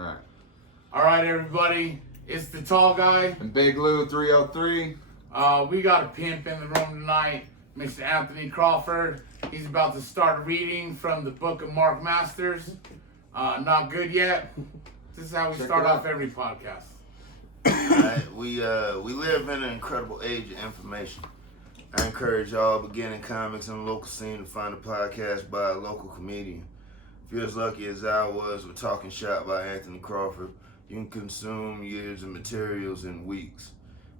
All right, everybody. It's the tall guy. And Big Lou 303. We got a pimp in the room tonight, Mr. Anthony Crawford. He's about to start reading from the book of Mark Masters. Not good yet. This is how we start off every podcast. Alright, we live in an incredible age of information. I encourage all beginning comics in the local scene to find a podcast by a local comedian. If you're as lucky as I was with Talking Shop by Anthony Crawford, you can consume years of materials in weeks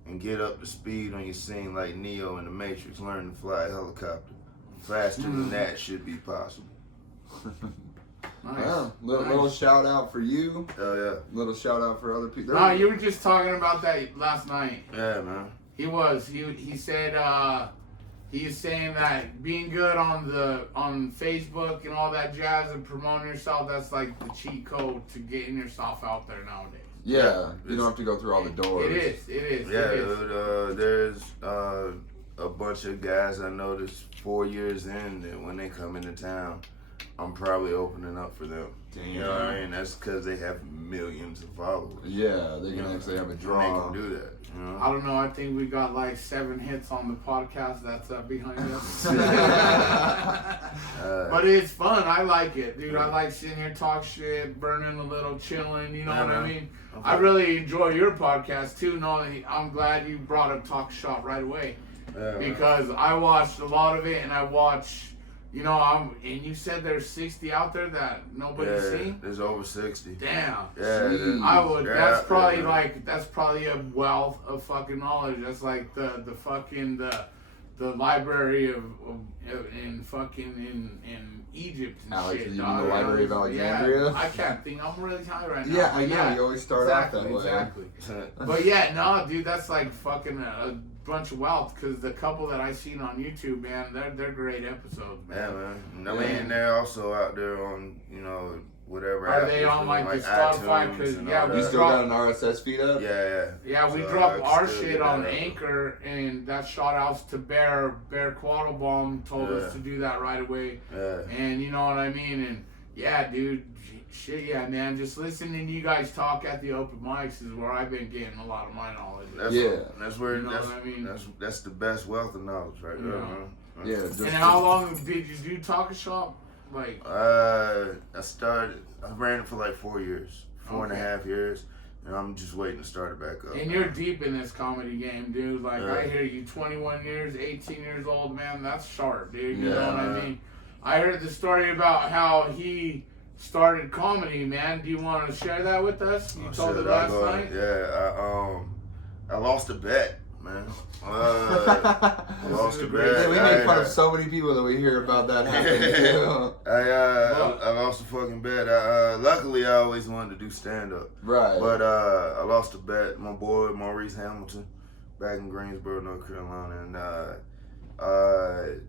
and get up to speed on your scene like Neo in the Matrix, learn to fly a helicopter. Faster than that should be possible. Nice. Yeah, little shout out for you. Oh yeah. Little shout out for other people. No, you were just talking about that last night. Yeah, man. He was. He said he's saying that being good on Facebook and all that jazz and promoting yourself, that's like the cheat code to getting yourself out there nowadays. Yeah, you don't have to go through all the doors. It is. Yeah, dude, there's a bunch of guys I noticed 4 years in that when they come into town, I'm probably opening up for them. Damn. You know what I mean? That's because they have millions of followers. Yeah, they can actually have a draw. They can do that. You know? I don't know. I think we got like 7 hits on the podcast that's behind us. But it's fun. I like it, dude. I like sitting here, talk shit, burning a little, chilling. You know what I mean? Okay. I really enjoy your podcast too. No, I'm glad you brought up Talk Shop right away because I watched a lot of it, and I watch. You know, and you said there's 60 out there that nobody's seen? There's over 60. Damn. Yeah, I would. That's probably that's probably a wealth of fucking knowledge. That's like the fucking the library of in fucking in Egypt and Alex, shit. you mean the Library of Alexandria? Yeah, I can't think. I'm really high right now. Yeah, I know. You always start off that way. Exactly. But yeah, no, dude, that's like fucking a bunch of wealth, because the couple that I seen on YouTube, man, they're great episodes, man. Yeah, man. I mean, they're also out there on, you know, whatever. Are they on like the Spotify? Because we still got an RSS feed up. Yeah, we drop our shit on Anchor, and that shout outs to Bear Quattlebaum told us to do that right away. Yeah. And you know what I mean? And yeah, dude. Shit, yeah, man. Just listening to you guys talk at the open mics is where I've been getting a lot of my knowledge. That's where you know what I mean? That's the best wealth of knowledge right there, man. Yeah. And how long did you do Talk Shop? Like, I ran it for like 4 years, 4.5 years, and I'm just waiting to start it back up. And you're deep in this comedy game, dude. Like, I hear you, 21 years, 18 years old, man. That's sharp, dude. You know what I mean? I heard the story about how he started comedy, man. Do you want to share that with us? You told it last night. Yeah, I lost a bet, man. I lost a bet. Yeah, we make fun of so many people that we hear about that happening. I lost a fucking bet. Luckily, I always wanted to do stand up. Right. But I lost a bet. My boy Maurice Hamilton, back in Greensboro, North Carolina, and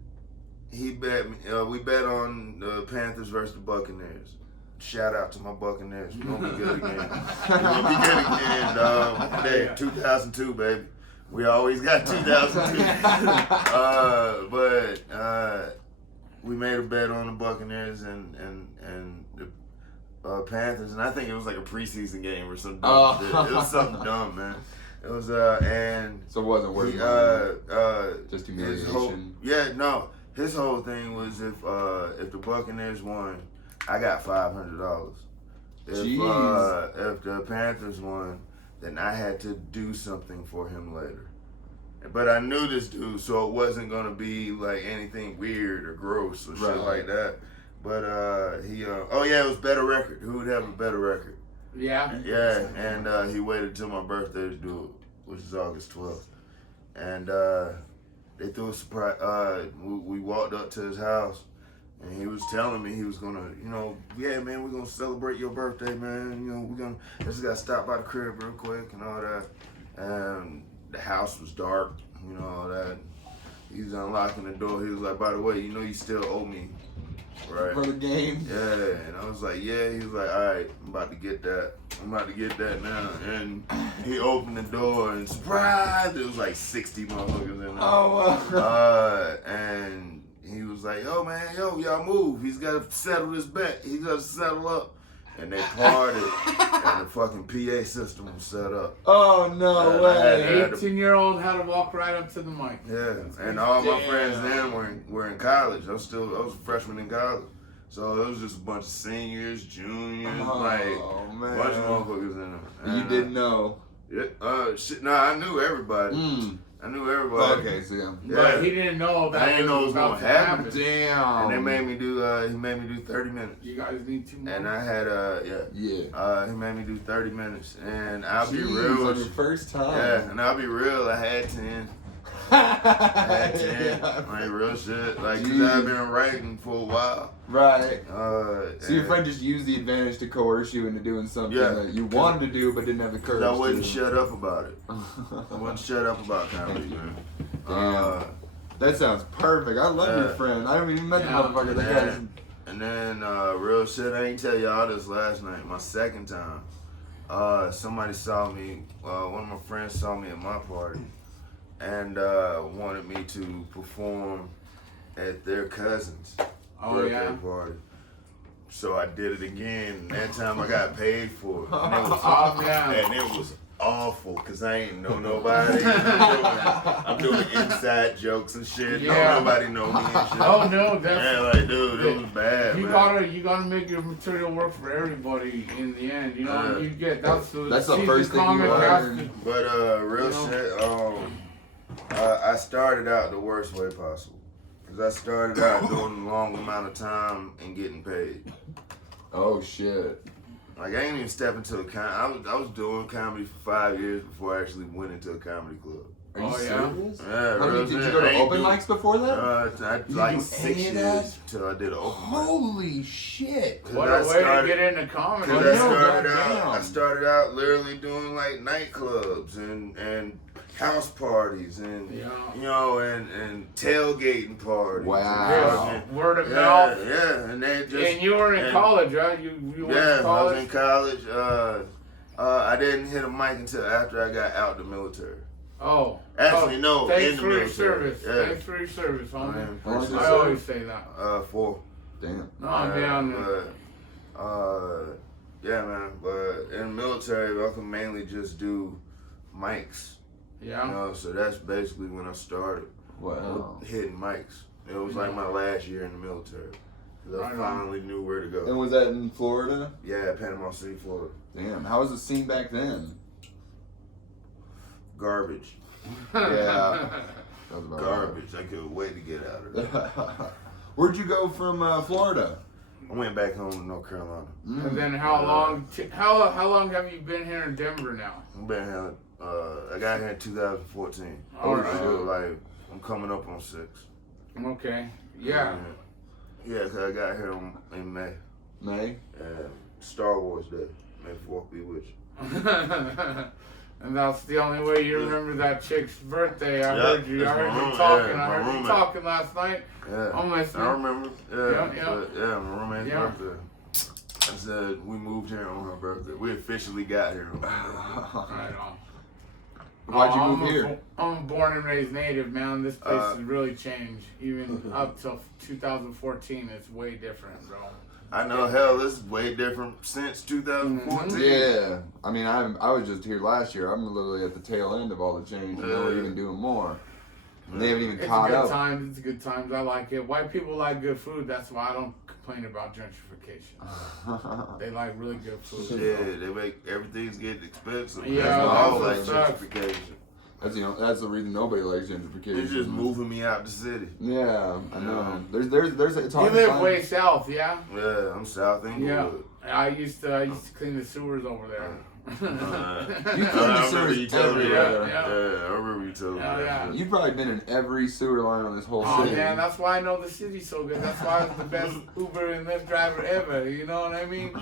he bet me. We bet on the Panthers versus the Buccaneers. Shout out to my Buccaneers. We're going to be good again. We're going to be good again, dog. Hey, 2002, baby. We always got 2002. But we made a bet on the Buccaneers and the Panthers, and I think it was like a preseason game or something. It was something dumb, man. It was, and... So it wasn't worth just humiliation? His whole thing was if the Buccaneers won, I got $500. If the Panthers won, then I had to do something for him later. But I knew this dude, so it wasn't gonna be like anything weird or gross or shit like that. But it was better record. Who would have a better record? Yeah. Yeah, and he waited till my birthday to do it, which is August 12th. And they threw a surprise. We walked up to his house, and he was telling me he was gonna, yeah, man, we're gonna celebrate your birthday, man. I just gotta stop by the crib real quick and all that. And the house was dark, all that. He was unlocking the door. He was like, by the way, you still owe me, right? For the game? Yeah, and I was like, yeah. He was like, all right, I'm about to get that now. And he opened the door, and surprise, there was like 60 motherfuckers in there. Oh, and he was like, y'all move. He's got to settle this bet. He's got to settle up. And they parted. the fucking PA system was set up. Oh, no way. 18-year-old had to walk right up to the mic. Yeah, and all my friends then were in college. I was a freshman in college. So it was just a bunch of seniors, juniors, like a bunch of motherfuckers in there. You didn't know. Yeah, shit. Nah, I knew everybody. I knew everybody. Okay, so yeah. But he didn't know that. I didn't know it was gonna happen. Damn. And they made me do. He made me do 30 minutes. You guys need 2 more. And I had he made me do 30 minutes, and I'll be real. On your first time. Yeah, and I'll be real. I had 10. I had 10. Like real shit. Like, cause I've been writing for a while. Right. So your friend just used the advantage to coerce you into doing something that you wanted to do but didn't have the courage. I wouldn't shut up about it. I wouldn't shut up about comedy, man. Damn. That sounds perfect. I love your friend. I haven't even met the motherfucker. That guy's... And then real shit. I ain't tell y'all this last night. My second time. Somebody saw me. One of my friends saw me at my party. And wanted me to perform at their cousin's birthday party. So I did it again. And that time I got paid for it. And it was awful because I ain't know nobody. I'm doing inside jokes and shit. Nobody know me and shit. Oh no, that's like dude, it was bad. You gotta make your material work for everybody in the end. You know, you get that's the first thing you learn. But real shit. I started out the worst way possible. Because I started out doing a long amount of time and getting paid. Oh, shit. Like, I ain't even stepped into a comedy. I was doing comedy for 5 years before I actually went into a comedy club. Are you serious? Yeah, did you go to open mics before that? Like 6 years till I did an open mic. Holy shit. What a way to get into comedy. I started out literally doing like nightclubs and house parties and you know and tailgating parties. Wow. Word of mouth. Yeah, and they just. And you were in college, right? You went to college? I was in college. I didn't hit a mic until after I got out the military. Oh. Actually, no. Thanks in the for your military. service. Yeah. Thanks for your service, homie. I I always say that. 4. Damn. No, I'm down. Yeah, man. But in the military, I can mainly just do mics. Yeah. You know, so that's basically when I started. Wow. Hitting mics. It was like my last year in the military. Because I finally knew where to go. And was that in Florida? Yeah, Panama City, Florida. Damn. How was the scene back then? Garbage. Yeah. Garbage. I couldn't wait to get out of there. Where'd you go from Florida? I went back home to North Carolina. And then how long have you been here in Denver now? I've been here. I got here in 2014. All right. So, like, I'm coming up on 6. Okay. Yeah. Yeah, because I got here in May. May? Star Wars Day. May 4th be with you. And that's the only way you remember that chick's birthday. I heard you talking. I heard you talking last night. Yeah. I'm listening. I remember. Yeah. My roommate's birthday. I said we moved here on her birthday. We officially got here on her birthday. Right on. Why'd you move here? I'm a born and raised native, man. This place has really changed. Even up till 2014, it's way different, bro. I know, hell, this is way different since 2014. Yeah. I mean, I was just here last year. I'm literally at the tail end of all the change. And we're even doing more. And they haven't even caught up. It's good times. I like it. White people like good food. That's why I don't complain about gentrification. They like really good food. Yeah, they make everything's getting expensive. Yeah, all like gentrification. That's the reason nobody likes gentrification. It's just moving me out the city. Yeah, I know. There's it's hard. You live way south, yeah? Yeah, I'm South Inglewood. Yeah, I used to clean the sewers over there. You clean the sewers everywhere. Yeah, I remember you told me. Yeah. You've probably been in every sewer line on this whole city. Oh man, that's why I know the city so good. That's why I was the best Uber and Lyft driver ever. You know what I mean?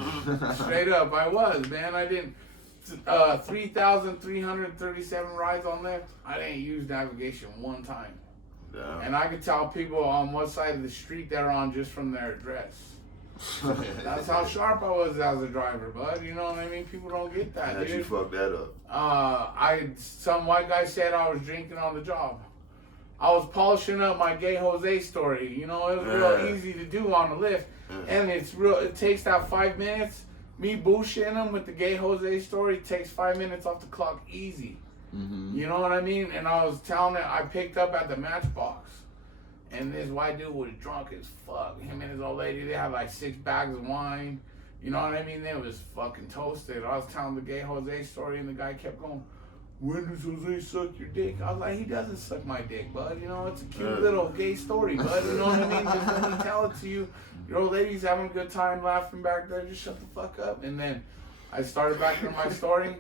Straight up, I was, man. I didn't. 3,337 rides on Lyft. I didn't use navigation one time. Damn. And I could tell people on what side of the street they're on just from their address. That's how sharp I was as a driver, bud. You know what I mean? People don't get that, dude. You fucked that up. Some white guy said I was drinking on the job. I was polishing up my gay Jose story. You know, it was real easy to do on the Lyft. And it's real. It takes that 5 minutes. me bullshitting him with the gay Jose story takes 5 minutes off the clock easy. Mm-hmm. You know what I mean? And I was telling it, I picked up at the Matchbox. And this white dude was drunk as fuck. Him and his old lady, they had like 6 bags of wine. You know what I mean? They was fucking toasted. I was telling the gay Jose story, and the guy kept going, when does Jose suck your dick? I was like, he doesn't suck my dick, bud. You know, it's a cute little gay story, bud. You know what I mean? Just let me tell it to you. Your old lady's having a good time laughing back there. Just shut the fuck up. And then I started back to my story.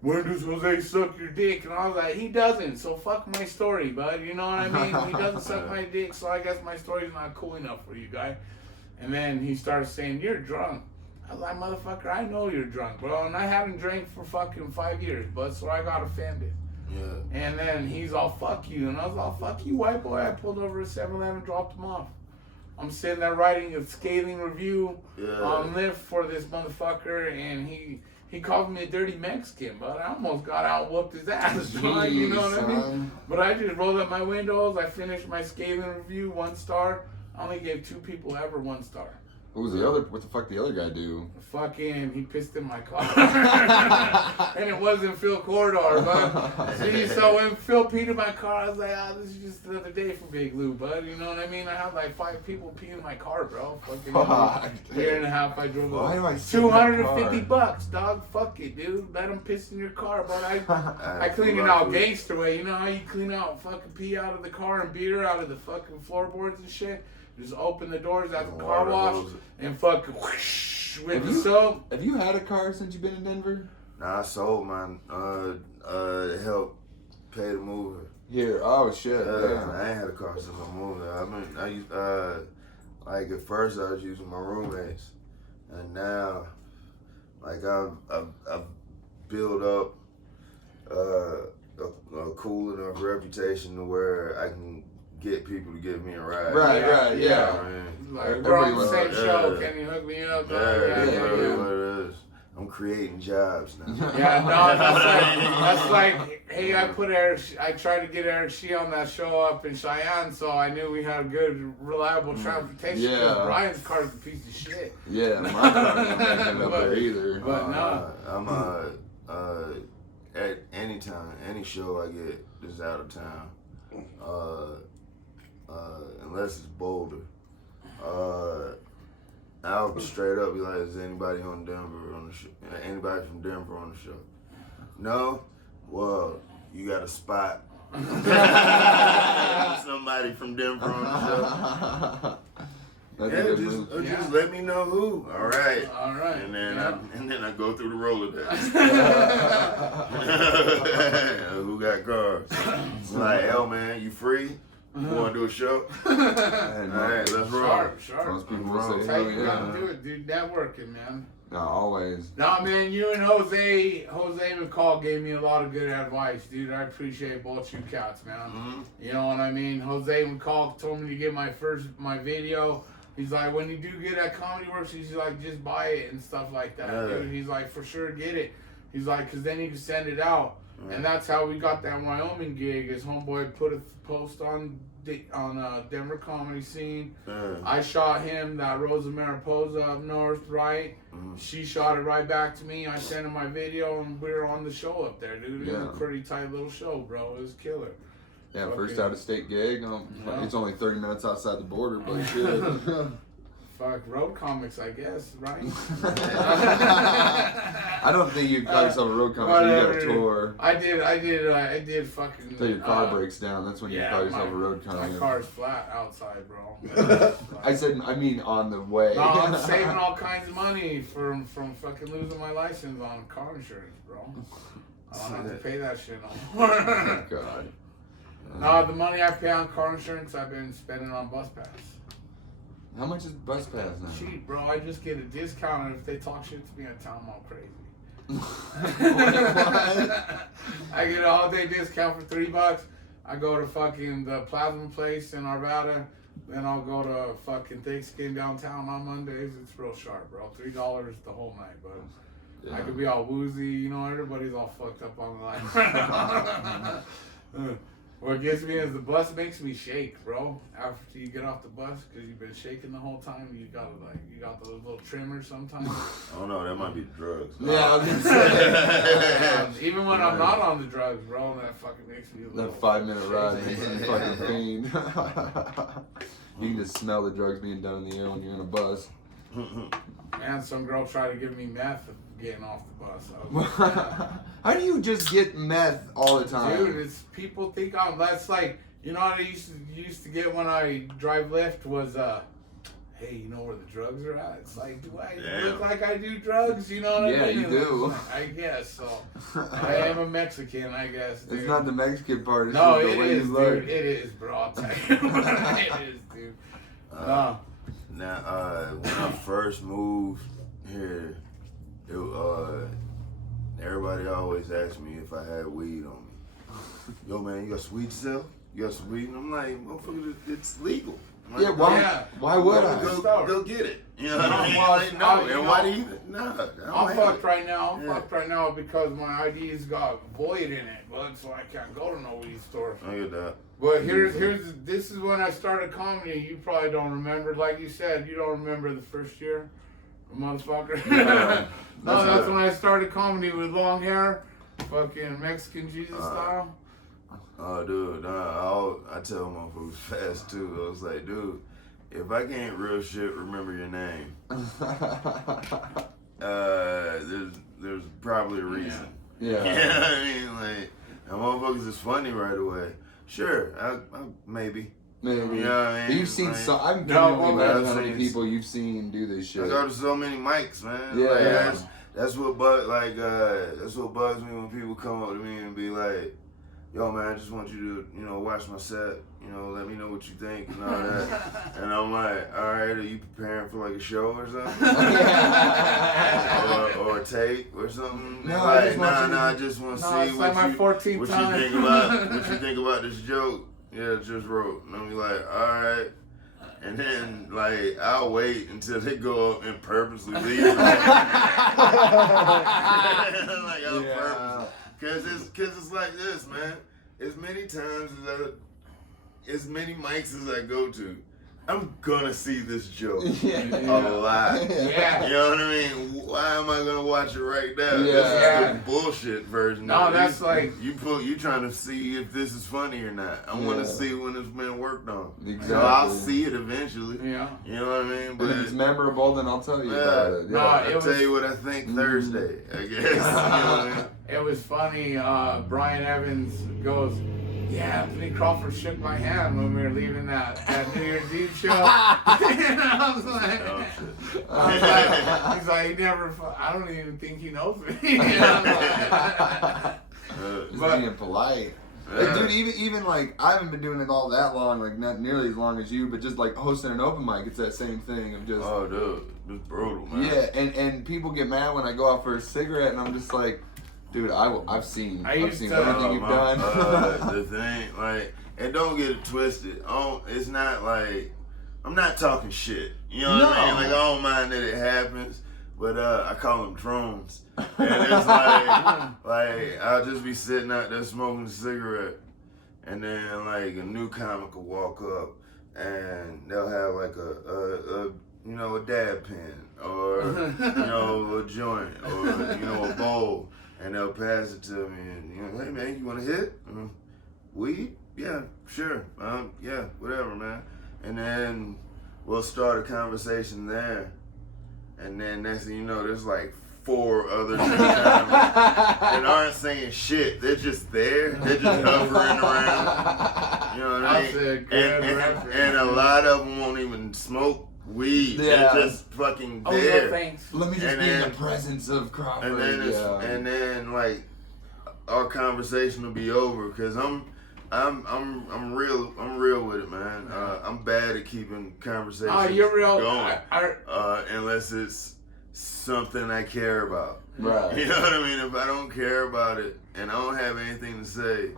When does Jose suck your dick? And I was like, he doesn't, so fuck my story, bud. You know what I mean? He doesn't suck my dick, so I guess my story's not cool enough for you, guy. And then he started saying, you're drunk. I was like, motherfucker, I know you're drunk, bro. And I haven't drank for fucking 5 years, bud, so I got offended. Yeah. And then he's all, fuck you. And I was all, fuck you, white boy. I pulled over at 7-Eleven, dropped him off. I'm sitting there writing a scathing review on Lyft for this motherfucker, and he called me a dirty Mexican, but I almost got out and whooped his ass. Jeez, you know what I mean? But I just rolled up my windows. I finished my scathing review, 1 star. I only gave 2 people ever 1 star. What the fuck the other guy do? Fucking, he pissed in my car. And it wasn't Phil Corridor, bud. See, so when Phil peed in my car, I was like, this is just another day for Big Lou, bud. You know what I mean? I had like 5 people pee in my car, bro. Fucking year and a half I drove. Why do I sit in that $250, car? dog. Fuck it, dude. Let them piss in your car, bud. I clean it out gangster way. You know how you clean out fucking pee out of the car and beer out of the fucking floorboards and shit? Just open the doors at the car wash and fucking whoosh with the soap. Have you had a car since you've been in Denver? Nah, I sold mine. Help pay the mover. Here, oh shit. I ain't had a car since I moved there. I used like at first I was using my roommates, and now like I've built up a cool enough reputation to where I can get people to give me a ride. Right, yeah. Like, we're on the same show. Can you hook me up? Yeah, what it is. I'm creating jobs now. Yeah, no, that's like, hey, I tried to get Eric Shee on that show up in Cheyenne, so I knew we had good, reliable transportation. Yeah. Brian's car's a piece of shit. Yeah, my car ain't up there either. But no. I'm at any time, any show I get that's out of town, unless it's Boulder, I'll straight up be like, is anybody on Denver on the show? Anybody from Denver on the show? No? Well, you got a spot. Somebody from Denver on the show. Just let me know who. All right. And then I go through the Rolodex. Who got cars? Like, hell man, you free? You want to do a show? All right, let's roll. Sharp. Most people will say, Hey, you gotta do it, dude. Networking, man. No, always. Nah, man, you and Jose McCall gave me a lot of good advice, dude. I appreciate both you cats, man. Mm-hmm. You know what I mean? Jose McCall told me to get my video. He's like, when you do get at Comedy Works, he's like, just buy it and stuff like that, dude. He's like, for sure, get it. He's like, because then you can send it out. And that's how we got that Wyoming gig. His homeboy put a post on Denver comedy scene. I shot him that Rosa Mariposa up north, right? She shot it right back to me. I sent him my video, and we were on the show up there, dude. It was a pretty tight little show, bro. It was killer. Yeah, first out-of-state gig. It's only 30 minutes outside the border, but shit. Fuck, road comics, I guess, right? I don't think you'd call yourself a road comic. You got a tour. I did fucking... Until your car breaks down, that's when you call yourself a road comic. My car's flat outside, bro. I mean on the way. No, I'm saving all kinds of money from fucking losing my license on car insurance, bro. I don't have to pay that shit no more. Oh, God. No, the money I pay on car insurance, I've been spending on bus pass. How much is bus pass now? Cheap, bro. I just get a discount, and if they talk shit to me, I tell them I'm crazy. I get an all-day discount for $3. I go to fucking the Plasma place in Arvada. Then I'll go to fucking Thick Skin downtown on Mondays. It's real sharp, bro. $3 the whole night, but I could be all woozy. You know, everybody's all fucked up on the line. What gets me is the bus makes me shake, bro. After you get off the bus, because you've been shaking the whole time, you got those little tremors sometimes. Oh no, that might be drugs. Yeah, I was gonna say. Even when I'm not on the drugs, bro, that fucking makes me a little. That 5-minute ride makes me fucking fiend. You can just smell the drugs being done in the air when you're in a bus. Man, some girl tried to give me meth getting off the bus. How do you just get meth all the time? Dude, it's people think that's like, you know what I used to get when I drive Lyft was hey, you know where the drugs are at? It's like, do I look like I do drugs? You know what I mean? Yeah, you do. I guess so. I am a Mexican, I guess. Dude. It's not the Mexican part. It's No, just the it way is, you look. dude. It is, bro. I'll tell you what it is, dude. Now, when I first moved here, everybody always asked me if I had weed on me. Yo, man, you got some weed to sell? You got some weed? And I'm like, motherfucker, it's legal. Like, Yeah, why would I? Go get it. You know what I mean? Like, no, and why do you? Nah, I'm fucked right now. I'm fucked right now because my ID's got void in it, bud, so I can't go to no weed store. I get that. But this is when I started comedy. You probably don't remember, like you said, you don't remember the first year, motherfucker. No, that's when I started comedy with long hair, fucking Mexican Jesus style. Oh, dude, I tell motherfuckers fast too. I was like, dude, if I can't real shit remember your name, there's probably a reason. Yeah. You know what I mean? Like, and motherfuckers is funny right away. Sure, I maybe. Maybe. You know what I mean? You've seen like, so. I'm No, genuinely well, imagine I've how many seen- people you've seen do this shit. I go to so many mics, man. Yeah. Like, that's what bugs me when people come up to me and be like, yo, man, I just want you to, watch my set, let me know what you think and all that. And I'm like, all right, are you preparing for like a show or something? or a tape or something? No, like, I I just just want want to No, see it's what like my 14th you time. think about this joke. Yeah, just wrote. And I'll be like, all right. And then, like, I'll wait until they go up and purposely leave. Like, on purpose. Cause it's like this, man. As many times as many mics as I go to, I'm gonna see this joke a lot. Yeah. You know what I mean? Why am I gonna watch it right now? Yeah. This is the bullshit version. No, of it. that's like You trying to see if this is funny or not. I want to see when it's been worked on. Exactly. So I'll see it eventually. yeah. You know what I mean? But if it's memorable, then I'll tell you about it. No, Yeah. I'll tell you what I think Thursday, I guess. You know what I mean? It was funny. Brian Evans goes, yeah, Anthony Crawford shook my hand when we were leaving that New Year's Eve show. And I was like, he's like, he never, I don't even think he knows me. Just being polite. Like, dude, even like, I haven't been doing it all that long, like not nearly as long as you, but just like hosting an open mic, it's that same thing of just. Oh, dude, it's brutal, man. Yeah, and people get mad when I go out for a cigarette, and I'm just like, dude, I've seen everything you've done. The thing, like, and don't get it twisted. It's not like I'm not talking shit. You know what I mean? Like, I don't mind that it happens, but I call them drones. And it's like I'll just be sitting out there smoking a cigarette, and then like a new comic will walk up, and they'll have like a dab pen or a joint or a bowl. And they'll pass it to me, and hey man, you want to hit? Weed? Yeah, sure. Yeah, whatever, man. And then we'll start a conversation there, and then next thing you know, there's like 4 other that aren't saying shit. They're just there. They're just hovering around. You know what I mean? And a lot of them won't even smoke weed. Yeah. They're just fucking Oh, there. no, thanks. Let me just be in the presence of Crawford. And then like our conversation will be over because I'm real with it, man. I'm bad at keeping conversations you're real. going unless it's something I care about. Right. You know what I mean? If I don't care about it and I don't have anything to say,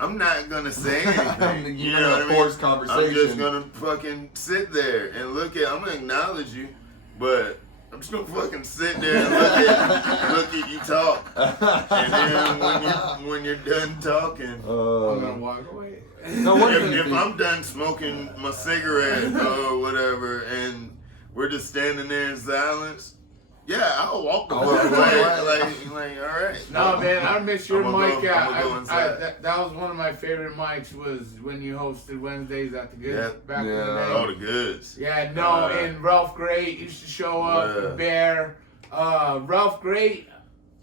I'm not gonna say anything. You're You know what I mean? force conversation. I'm just gonna fucking sit there and I'm gonna acknowledge you, but I'm just gonna fucking sit there and look at you talk. And then when you're done talking, I'm gonna walk away. No, if I'm done smoking my cigarette or whatever, and we're just standing there in silence, yeah, I'll walk the fuck away. Like, all right. No, man, I miss your mic. That that was one of my favorite mics. Was when you hosted Wednesdays at the Goods back in the day. Oh, the Goods. Yeah, no, and Ralph Great used to show up. Bear, Ralph Great,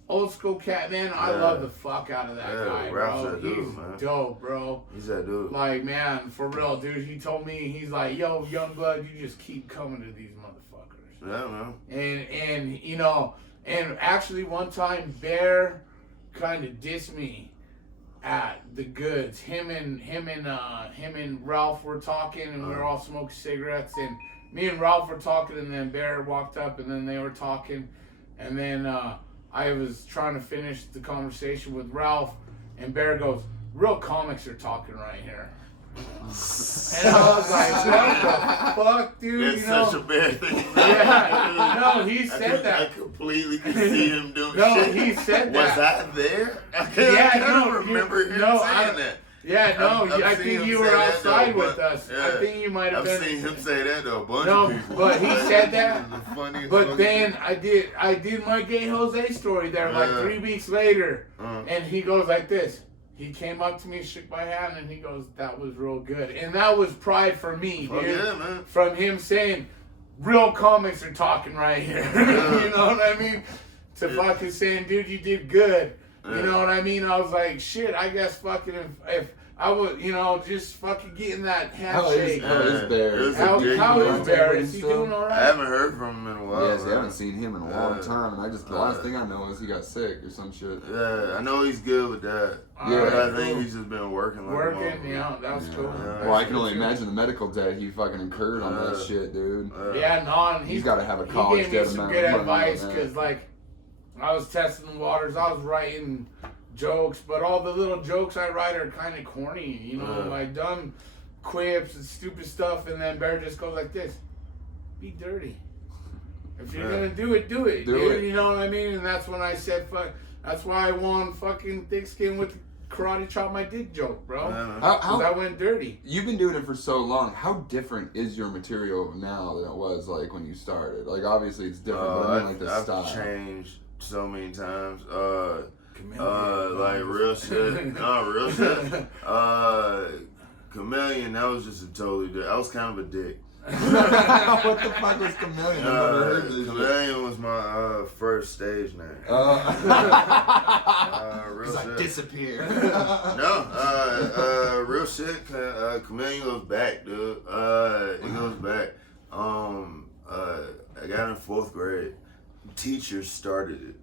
old school cat, man. I love the fuck out of that guy, Ralph's bro. that dude, He's man. dope, bro. He's that dude. Like, man, for real, dude. He told me, he's like, yo, young blood, you just keep coming to these motherfuckers. Yeah, man. And you know, and actually one time Bear kind of dissed me at the Goods. Him and Ralph were talking, and we were all smoking cigarettes, and me and Ralph were talking, and then Bear walked up, and then they were talking, and then I was trying to finish the conversation with Ralph, and Bear goes, "Real comics are talking right here." And I was like, what the fuck, dude? It's such a bad thing. Yeah, no, he said that. I completely can see him doing shit. No, he said that. Was I there? I don't remember him saying that. Yeah, no, I've I seen think him you were say that, outside though, with but- us. yeah. I think you might have I've been. seen him say that to a bunch of people. But he said that. It's the funniest But fucking then thing. I did my Gay Jose story there like 3 weeks later, and he goes like this. He came up to me, shook my hand, and he goes, "That was real good." And that was pride for me, dude. Oh, yeah, man. From him saying, "Real comics are talking right here." You know what I mean? To fucking saying, "Dude, you did good." You know what I mean? I was like, shit, I guess fucking if I would, you know, just fucking getting that handshake. How is Bear? How is Bear? Is he doing all I right? haven't heard from him in a while. Yes, I man. haven't seen him in a long time, and the last thing I know is he got sick or some shit. Yeah, I know he's good with that. Yeah, But I cool. think he's just been working like a Working, motherfucker. yeah, that's cool. Yeah. Well, I can only imagine the medical debt he fucking incurred on that shit, dude. Yeah, no, and He's got to have a college he gave me debt some amount good of money advice on that. because, like, I was testing the waters. I was writing jokes, but all the little jokes I write are kind of corny, you know, like dumb quips and stupid stuff. And then Bear just goes like this: "Be dirty. If you're gonna do it, do it, Do dude." it. You know what I mean? And that's when I said, "Fuck." That's why I won fucking thick skin with the karate chop my dick joke, bro. Because I went dirty. You've been doing it for so long. How different is your material now than it was like when you started? Like obviously it's different, but I mean like the I've style. changed so many times. Kamilian, Like real shit. No, real shit. Kamilian, that was just a totally different. I was kind of a dick. What the fuck was Kamilian? I've never heard this shit. Kamilian was my first stage name. Real Because I shit. disappear. No, real shit. Kamilian goes back, dude. It goes back. I got in 4th grade. Teachers started it.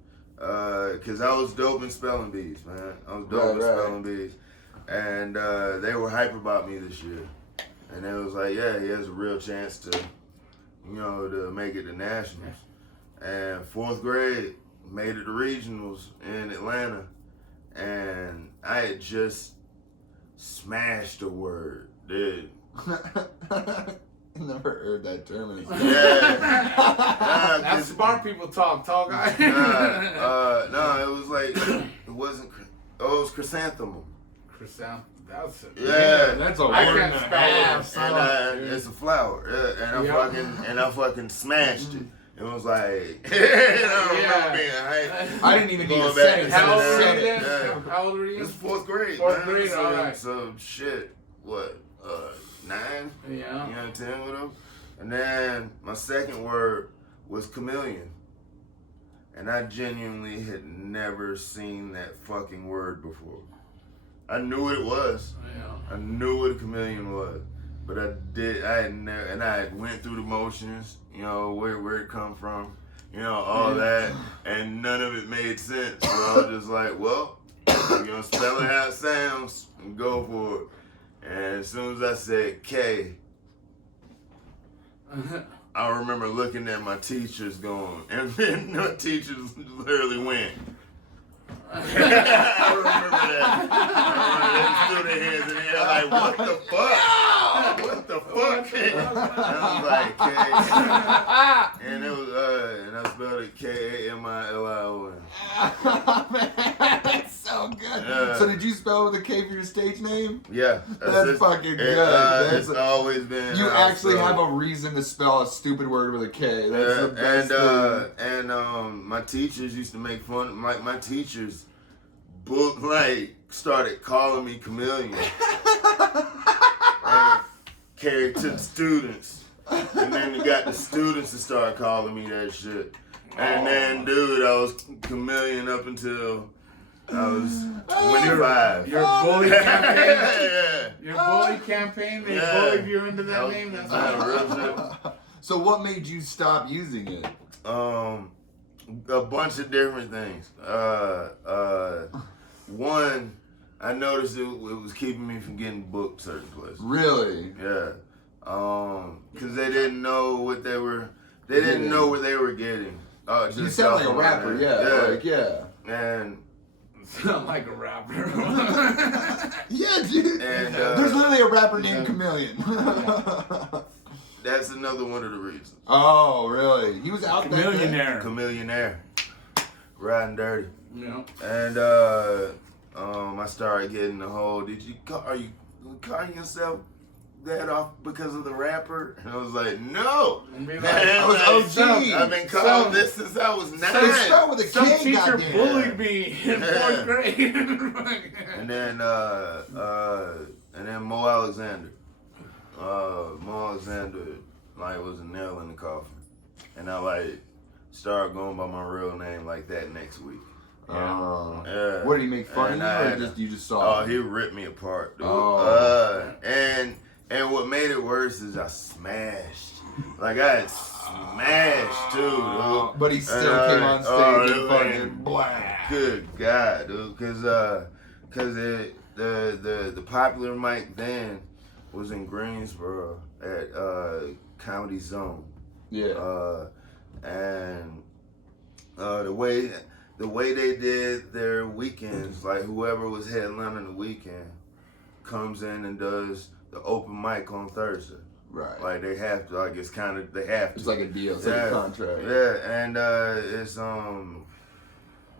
Cause I was dope in spelling bees, man. I was dope in spelling bees. And they were hype about me this year. And it was like, yeah, he has a real chance to, you know, to make it to nationals. And 4th grade, made it to regionals in Atlanta. And I had just smashed a word, dude. Never heard that term. In Yeah. That's smart people talk. No, it was like, it wasn't, it was chrysanthemum. Chrysanthemum. That's it. Yeah. That's a word I and can't a spell half. And it's a flower. Yeah, and I fucking smashed it. It was like, I remember being hyped. I didn't even need to Going say back it. How old to were that. you then? Yeah. How old were you? It's 4th grade. 4th man. grade, So, alright. so shit, what, 9? Yeah. You know, 10 with them. And then my second word was chameleon. And I genuinely had never seen that fucking word before. I knew what it was. Yeah. I knew what a chameleon was. But I had never, and I had went through the motions, you know, where it come from, you know, all that, and none of it made sense. So I was just like, well, we're gonna spell it how it sounds and go for it. And as soon as I said K, I remember looking at my teachers going, and then my teachers literally went. I remember that. They threw their hands in the air like, what the fuck? What the fuck? And I was like, K. And it was, and I spelled it Kamilion. Man, that's so good. So did you spell with a K for your stage name? Yeah. That's fucking good. It's always been. You actually have a reason to spell a stupid word with a K. That's the best thing. And my teachers used to make fun. My teachers, started calling me Kamilian. And carried to the students, and then you got the students to start calling me that shit. And then, dude, I was Kamilian up until I was 25. Your bully campaign. Yeah. Your bully campaign. They bullied you into that name. That's real. So what made you stop using it? A bunch of different things. One, I noticed it was keeping me from getting booked certain places. Really? Yeah. Cause they didn't know what they were. They didn't know what they were getting. You sound like a rapper, yeah. And sound like a rapper. Yeah, dude. And there's literally a rapper named Kamilian. That's another one of the reasons. Oh, really? He was out there. Kamillionaire. Riding dirty. Yeah. And I started getting the whole, are you calling yourself that off because of the rapper? And I was like, no. I was OG. I've been calling this since I was 9. Start with a Some K, teacher goddamn. bullied me in 4th grade. and then Mo Alexander. Mo Alexander was a nail in the coffin. And I started going by my real name like that next week. Yeah. What did he make fun of you, or you just saw? Oh, he ripped me apart, dude. And what made it worse is I smashed. I had smashed too, dude. But he still came on stage and fucking black. Good God, dude, because the popular mic then was in Greensboro at Comedy Zone. Yeah. And the way they did their weekends, whoever was headlining the weekend comes in and does the open mic on Thursday. Right. They have to. They have to. It's like a deal. It's like a contract. Yeah, and it's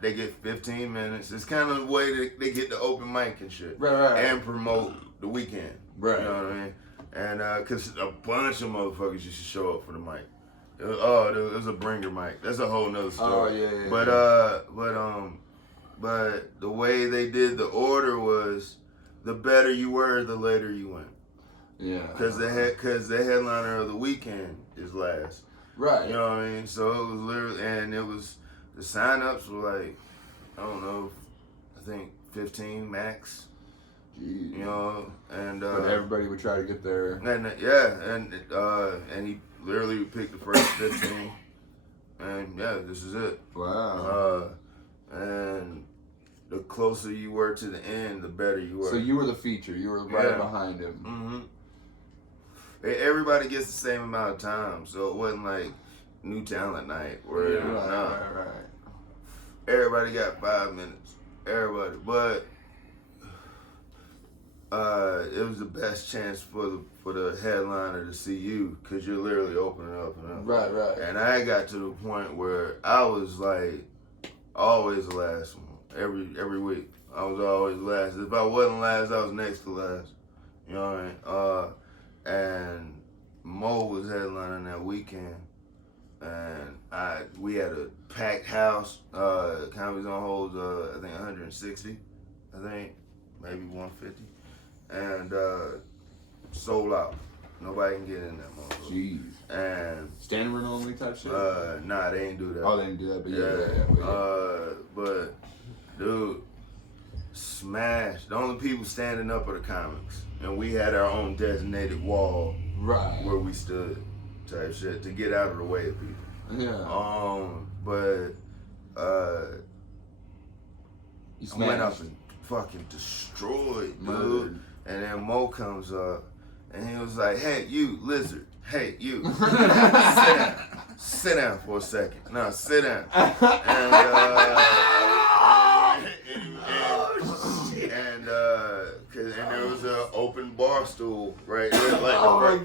they get 15 minutes. It's kind of the way they get the open mic and shit. Right. And promote the weekend. Right. You know what I mean? And because a bunch of motherfuckers used to show up for the mic. It was a bringer mic. That's a whole nother story. Oh yeah. But the way they did the order was, the better you were, the later you went. Yeah. Because the headliner of the weekend is last. Right. You know what I mean? So it was literally, and it was, the sign-ups were I don't know, I think 15 max. Jeez. You know, and but everybody would try to get there. And he literally picked the first 15, and this is it. Wow. And the closer you were to the end, the better you were. So you were the feature. You were right behind him. Mm-hmm. Everybody gets the same amount of time, so it wasn't like New Talent Night where right. Everybody got 5 minutes. Everybody, but it was the best chance for the headliner to see you, because you're literally opening up and up. Right. And I got to the point where I was always the last one. Every week, I was always last. If I wasn't last, I was next to last. You know what I mean? And Mo was headlining that weekend, and we had a packed house. Comedy Zone holds I think 160, maybe 150, and sold out. Nobody can get in that motherfucker. Jeez. And standing room only type shit? Nah, they ain't do that. Oh, they didn't do that, but but dude, smashed. The only people standing up are the comics, and we had our own designated wall where we stood, type shit, to get out of the way of people. Yeah. But you I went up and fucking destroyed, dude. And then Mo comes up, and he was like, "Hey, you lizard. Hey, you. Sit down for a second. No, sit down." And there was an open bar stool right there,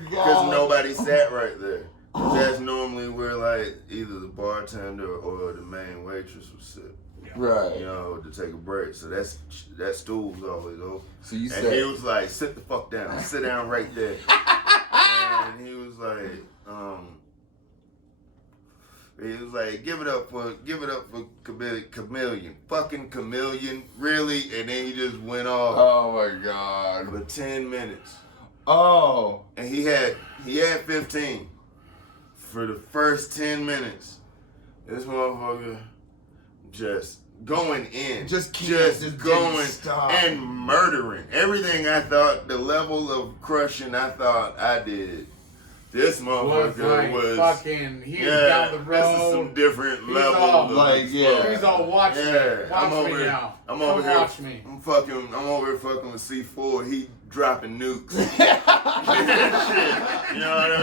Because nobody sat right there. That's normally where like either the bartender or the main waitress would sit. Right. You know, to take a break. So that stool was always open. So you and said he was like, sit the fuck down. Sit down right there. And he was like, give it up for Kamilian. Fucking Kamilian. Really? And then he just went off. Oh my God. For 10 minutes. Oh. And he had 15. For the first 10 minutes, this motherfucker just going in. Just going and murdering. Everything I thought, the level of crushing I thought I did. This motherfucker was fucking. He was down the road. This is some different level. He's all watching me. Watch me now. I'm over here. Watch me. I'm over here fucking with C4. He dropping nukes. Shit. You know what I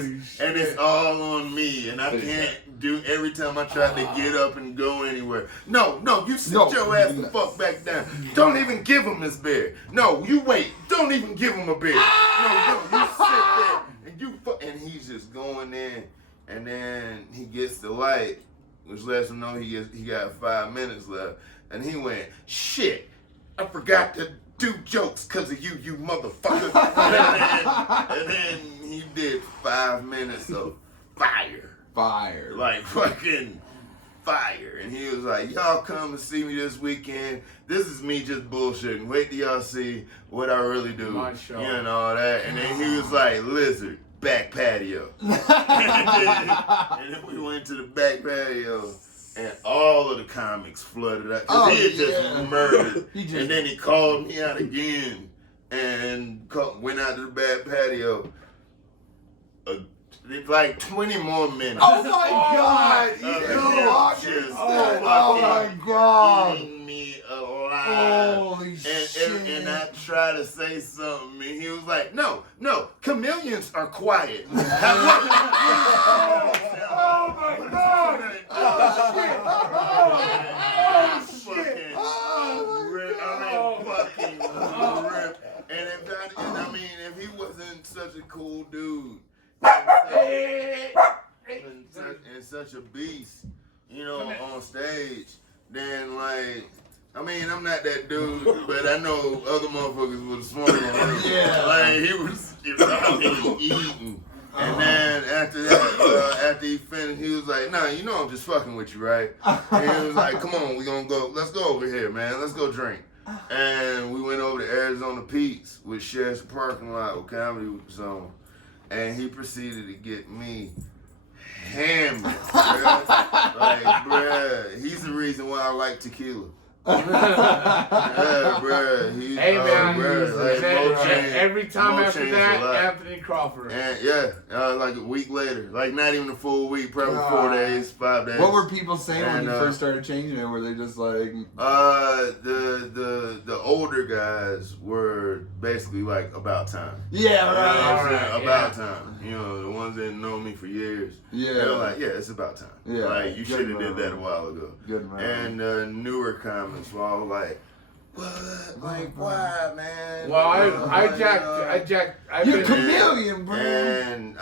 mean? And it's all on me, and I can't do every time I try to get up and go anywhere. No, you sit your ass the fuck back down. Don't even give him this beer. No, you wait. Don't even give him a beer. No, you sit there and he's just going in, and then he gets the light, which lets him know he got 5 minutes left, and he went, shit, I forgot to do jokes because of you motherfucker. and then he did 5 minutes of fire. Like fucking fire. And he was like, y'all come and see me this weekend. This is me just bullshitting. Wait till y'all see what I really do. My show. You know, all that. And then he was like, lizard, back patio. and then we went to the back patio. And all of the comics flooded out. Because he had just murdered. And then he called me out again and went out to the back patio. Like 20 more minutes. Oh my God! Oh my God! Eating me alive. Holy shit! And I tried to say something, and he was like, "No, chameleons are quiet." Oh my God! Oh shit! And if he wasn't such a cool dude. And such a beast, you know, on stage, then like, I'm not that dude, but I know other motherfuckers would have swung on him. Yeah. Like, he was eating. And then after that, after he finished, he was like, nah, you know I'm just fucking with you, right? And he was like, come on, let's go over here, man. Let's go drink. And we went over to Arizona Pete's, which shares the parking lot with Comedy Zone. And he proceeded to get me hammered, bruh. Like, bruh, he's the reason why I like tequila. Yeah, bruh. Hey, man, like, every time after that, Anthony Crawford. And like a week later, like not even a full week, probably 4 days, 5 days. What were people saying when you first started changing it? Were they just like, the older guys were basically like about time. Yeah, right. About time. You know, the ones that didn't know me for years. Yeah. They were like, yeah, it's about time. Yeah. Like, you should have did that a while ago. Good man. And newer comments were all like, what? Like, why, man? Well, I jacked. You're Kamilian, bro. And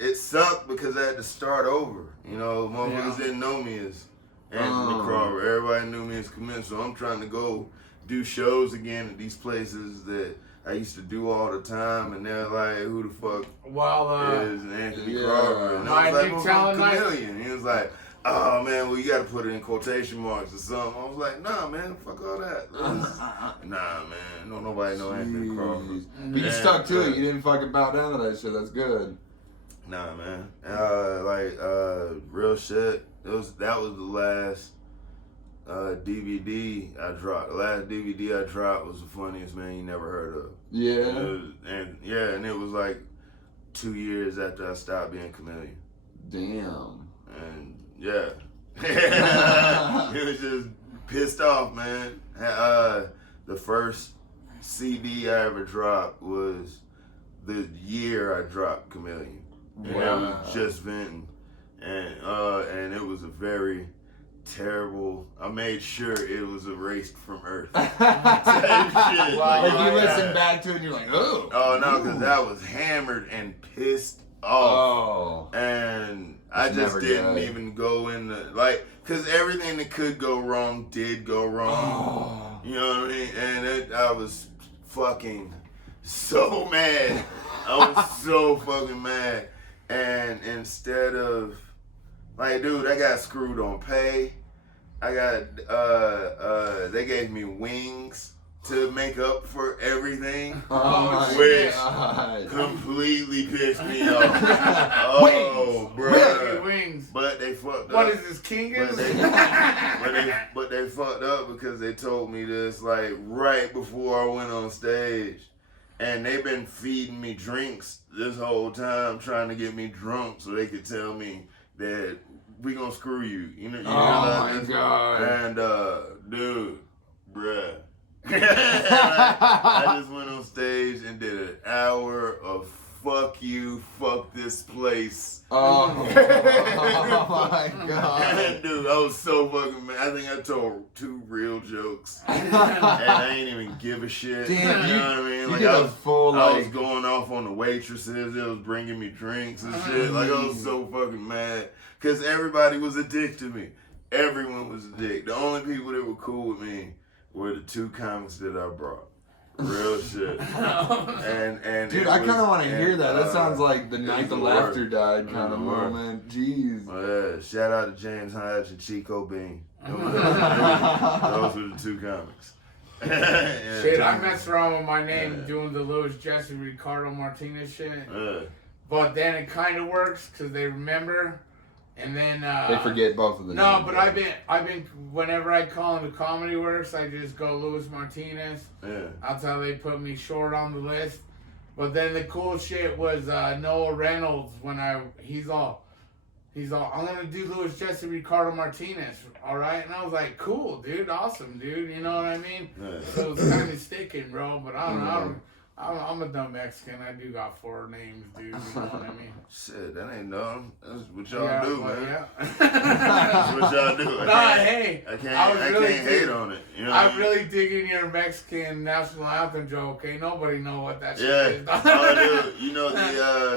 it sucked because I had to start over. You know, motherfuckers didn't know me as Anthony Crawford. Everybody knew me as Kamilian, so I'm trying to go do shows again at these places that I used to do all the time, and they're like, who the fuck is Anthony Crawford? And I was like, Kamilian. He was like, oh man, well you gotta put it in quotation marks or something. I was like, nah man, fuck all that. Nah man, don't nobody know Anthony Crawford. But you stuck to it, you didn't fucking bow down to that shit, that's good. Nah man, real shit, that was the last DVD I dropped. The last DVD I dropped was The Funniest Man You Never Heard Of. Yeah. And it was like 2 years after I stopped being Kamilian. Damn. And yeah. It was just pissed off, man. The first CD I ever dropped was the year I dropped Kamilian. And I was just venting. And it was a very terrible. I made sure it was erased from Earth. Like Shit. you listen back to it and you're like, oh. Oh no, because I was hammered and pissed off. Oh. And I just didn't even go in the, like, because everything that could go wrong did go wrong. You know what I mean? And I was fucking so mad. I was so fucking mad. And instead of, like, dude, I got screwed on pay. I got, they gave me wings to make up for everything. Which completely pissed me off. Oh, bro. Wings. But they fucked up. What is this, Kingas? But they fucked up because they told me this, like, right before I went on stage. And they've been feeding me drinks this whole time, trying to get me drunk so they could tell me that we gonna screw you. You know my God. And, dude, bruh. I just went on stage and did an hour of fuck you, fuck this place. Oh my God. Dude, I was so fucking mad. I think I told 2 real jokes. And I ain't even give a shit. Damn, you know what I mean? Like, did a full, I was going off on the waitresses. It was bringing me drinks and shit. Like, I was so fucking mad. Because everybody was a dick to me. Everyone was a dick. The only people that were cool with me were the 2 comics that I brought. Real shit. And dude, I kind of want to hear that. That sounds like the night the laughter died kind of moment. Jeez. Yeah, shout out to James Hodge and Chico Bean. Those were the 2 comics. Yeah, shit, I messed around with my name doing the Louis Jesse Ricardo Martinez shit. But then it kind of works because they remember. And then they forget both of them. No, but I've been whenever I call into Comedy Works, I just go Luis Martinez. Yeah. That's how they put me short on the list. But then the cool shit was Noah Reynolds when he's all I'm gonna do Louis Jesse Ricardo Martinez, all right? And I was like, cool, dude, awesome, dude. You know what I mean? Yeah. So it was kind of sticking, bro. But I don't know. I'm a dumb Mexican. I do got 4 names, dude. You know what I mean? Shit, that ain't dumb. That's what y'all do, man. Yeah. That's what y'all do. I can't hate on it. You know I'm really digging your Mexican national anthem joke. Ain't nobody know what that shit is. Dude, you know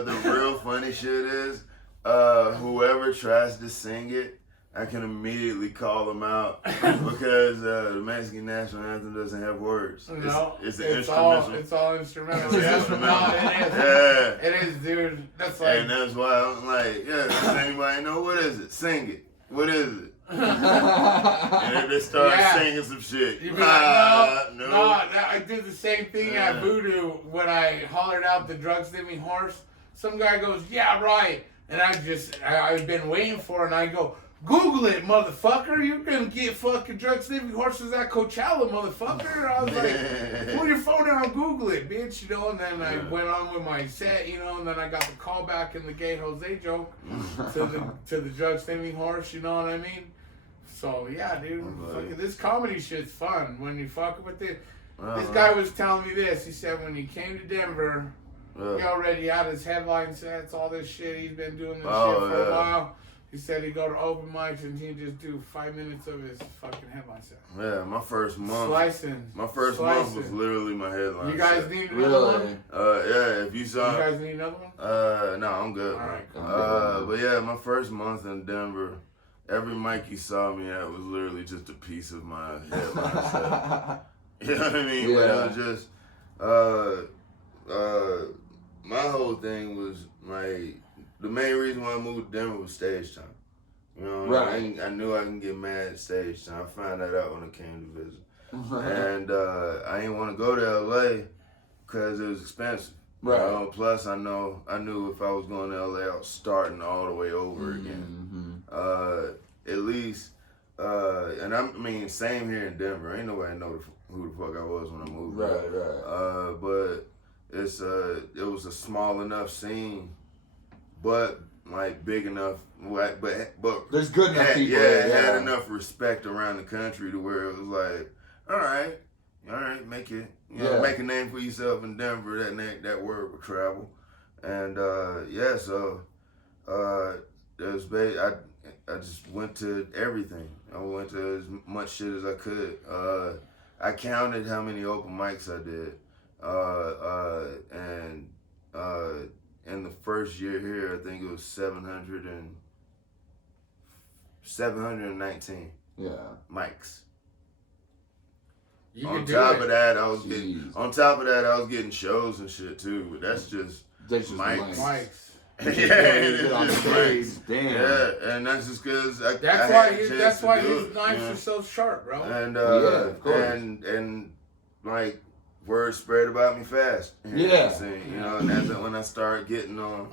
the real funny shit is whoever tries to sing it, I can immediately call them out because the Mexican national anthem doesn't have words. No, it's instrumental. It's all instrumental. It's instrumental. Yeah. It is, dude. That's like. And that's why I'm like, does anybody know what is it? Sing it. What is it? And then they start singing some shit. You be like, no, I did the same thing at Voodoo when I hollered out the drug sniffing horse. Some guy goes, yeah, right. And I've been waiting for it, and I go, Google it, motherfucker. You're gonna get fucking drug sniffing horses at Coachella, motherfucker. I was like, pull your phone out and Google it, bitch. You know, and then I went on with my set, you know, and then I got the call back in the Gay Jose joke to the drug sniffing horse, you know what I mean? So yeah, dude, fucking, this comedy shit's fun when you fuck with it. This guy was telling me this. He said when he came to Denver, he already had his headline sets, all this shit. He's been doing this shit for a while. He said he'd go to open mics and he'd just do 5 minutes of his fucking headline set. Yeah, my first month. Slicing. My first month was literally my headline. You guys need another one? Yeah, if you saw. You guys need another one? No, I'm good. All right. But yeah, my first month in Denver, every mic you saw me at was literally just a piece of my headline set. You know what I mean? Yeah. But it was just, my whole thing was like, the main reason why I moved to Denver was stage time. You know, right. I knew I can get mad at stage time. I found that out when I came to visit. And I didn't want to go to LA because it was expensive. Right. You know? Plus, I knew if I was going to LA, I was starting all the way over again. At least, and I mean, same here in Denver. Ain't nobody know who the fuck I was when I moved. Right. But it was a small enough scene, but like big enough, but there's good enough people. It had enough respect around the country to where it was like, all right, make it, make a name for yourself in Denver. That word would travel, and so it was I just went to everything. I went to as much shit as I could. I counted how many open mics I did. And in the first year here, I think it was 719 mics. On top of that, I was getting shows and shit too. But that's just mics. Yeah, it's on just stage. mics. Damn. Yeah, and that's just because that's why his knives are so sharp, bro. And of course. and like word spread about me fast. Yeah. You know, and that's when I started getting on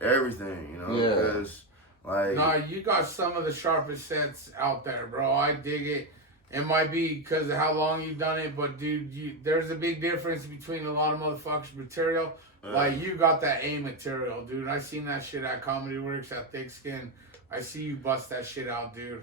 everything. You know, because like you got some of the sharpest sets out there, bro. I dig it. It might be because of how long you've done it, but dude, there's a big difference between a lot of motherfuckers' material. Like, you got that A material, dude. I seen that shit at Comedy Works, at Thick Skin. I see you bust that shit out, dude.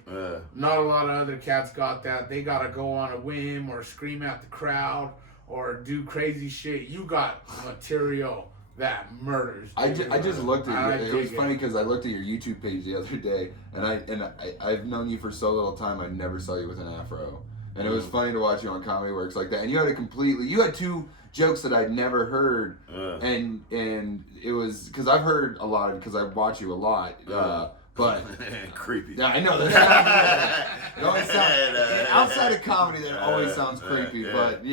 Not a lot of other cats got that. They gotta go on a whim or scream at the crowd or do crazy shit. You got material that murders. I just looked at it. It was funny because I looked at your YouTube page the other day, and I've known you for so little time. I never saw you with an afro, and it was funny to watch you on Comedy Works like that. And you had two jokes that I'd never heard, and it was because I've heard a lot because I watch you a lot. But creepy. Yeah, I know that. It always outside of comedy, that always sounds creepy. But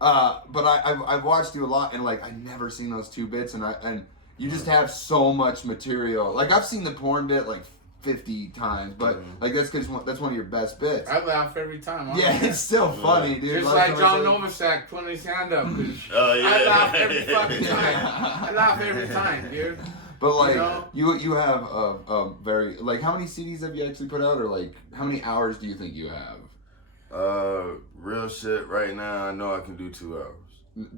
but I've watched you a lot, and like I never seen those two bits, and you just have so much material. Like I've seen the porn bit like 50 times, but like that's one of your best bits. I laugh every time. Honestly. Yeah, it's still funny, dude. Just like John Novacek putting his hand up. I laugh every fucking time. I laugh every time, dude. But like you have a very like how many CDs have you actually put out, or like how many hours do you think you have? Real shit. Right now, I know I can do 2 hours.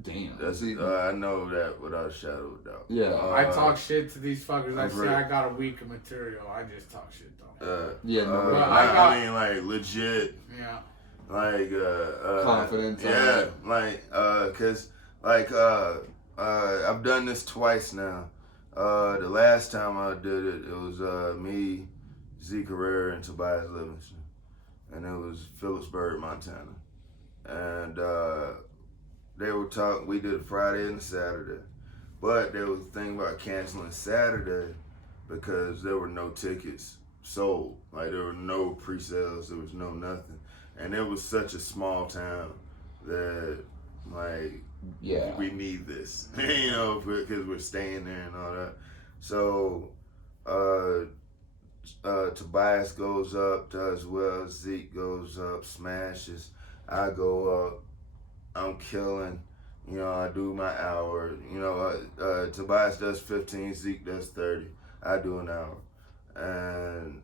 Damn. That's I know that without a shadow of a doubt. Yeah. I talk shit to these fuckers. I say I got a week of material. I just talk shit though. I mean, like legit. Yeah. Like confidence. Yeah. Like cause like I've done this twice now. The last time I did it, it was me, Zeke Herrera, and Tobias Livingston, and it was Phillipsburg, Montana, and they were talking. We did a Friday and a Saturday, but they was thinking about canceling Saturday because there were no tickets sold. Like there were no pre-sales, there was no nothing, and it was such a small town that like. Yeah, we need this, you know, because we're staying there and all that. So, Tobias goes up, does well. Zeke goes up, smashes. I go up. I'm killing. You know, I do my hour. You know, Tobias does 15. Zeke does 30. I do an hour. And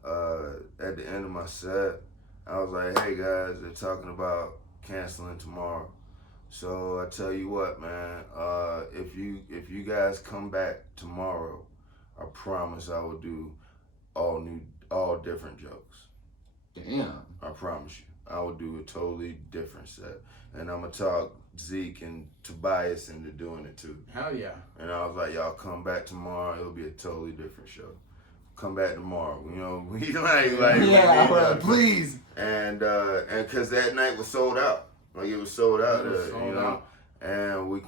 at the end of my set, I was like, "Hey guys, they're talking about canceling tomorrow." So I tell you what, man, if you guys come back tomorrow, I promise I will do all different jokes. Damn. I promise you. I will do a totally different set. And I'm gonna talk Zeke and Tobias into doing it too. Hell yeah. And I was like, y'all come back tomorrow, it'll be a totally different show. Come back tomorrow, you know, we please. And cause that night was sold out. Like it was sold out, you know, and we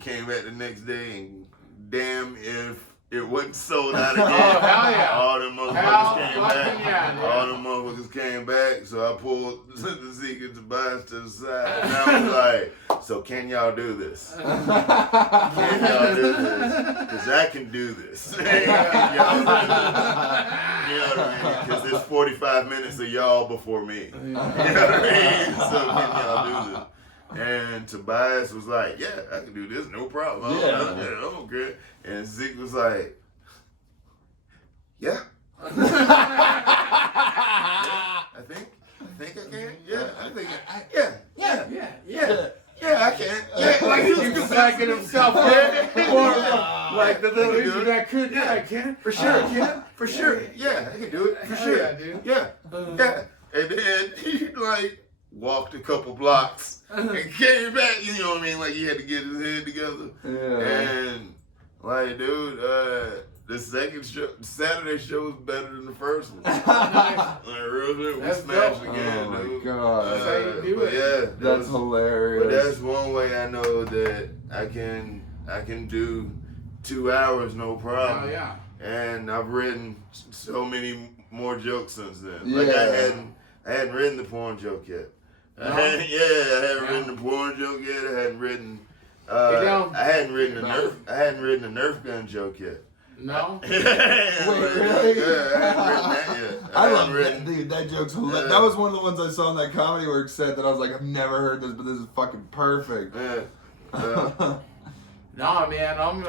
came back the next day, and damn if it wasn't sold out again. Oh, hell yeah. All them motherfuckers came back. Yeah, all them motherfuckers came back. So I pulled the Zeke and Tobias to the side, and I was like, "So can y'all do this? Can y'all do this? Because I can do this. Y'all do this. You know what I mean? Because there's 45 minutes of y'all before me. You know what I mean? So can y'all do this?" And Tobias was like, "Yeah, I can do this, no problem. I'm okay." And Zeke was like, "Yeah, I think I can. Yeah, I think I can. Yeah, Like he was backing himself up. Or like the little idiot that could. Yeah, I can. For sure. Yeah, for sure. Yeah, I can do it. For sure. Yeah, dude. Yeah. And then he like walked a couple blocks and came back. You know what I mean? Like he had to get his head together. Yeah. And like, dude, the second show, Saturday show was better than the first one. Nice. Like, real shit, we That's smashed dope. again, Oh my dude. God. That's how you do it. Yeah, That's hilarious. But that's one way I know that I can do 2 hours no problem. Oh yeah. And I've written so many more jokes since then. Yeah. Like I hadn't written the porn joke yet. No? I hadn't written the porn joke yet. I hadn't written I hadn't written a Nerf gun joke yet. No. Wait, really? Yeah, I hadn't written that yet. I love that, dude. That joke's hilarious. That was one of the ones I saw in that Comedy Works set that I was like, I've never heard this, but this is fucking perfect. No, man, I'm.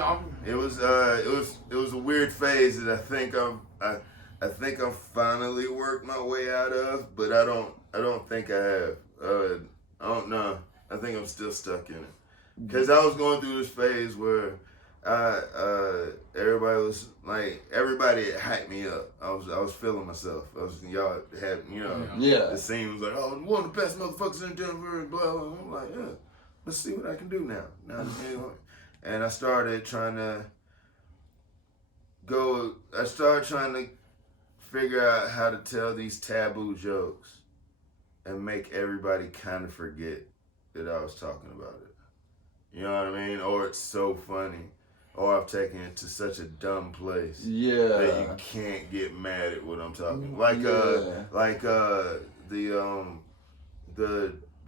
It was a weird phase that I think I've finally worked my way out of, but I don't think I have. I don't know. I think I'm still stuck in it. Cause I was going through this phase where everybody had hyped me up. I was feeling myself. Y'all had, the scene was like, oh, one of the best motherfuckers in Denver, blah, blah, blah. I'm like, yeah, let's see what I can do now. And I started trying to figure out how to tell these taboo jokes and make everybody kind of forget that I was talking about it. You know what I mean? Or it's so funny. Or I've taken it to such a dumb place that you can't get mad at what I'm talking. Like the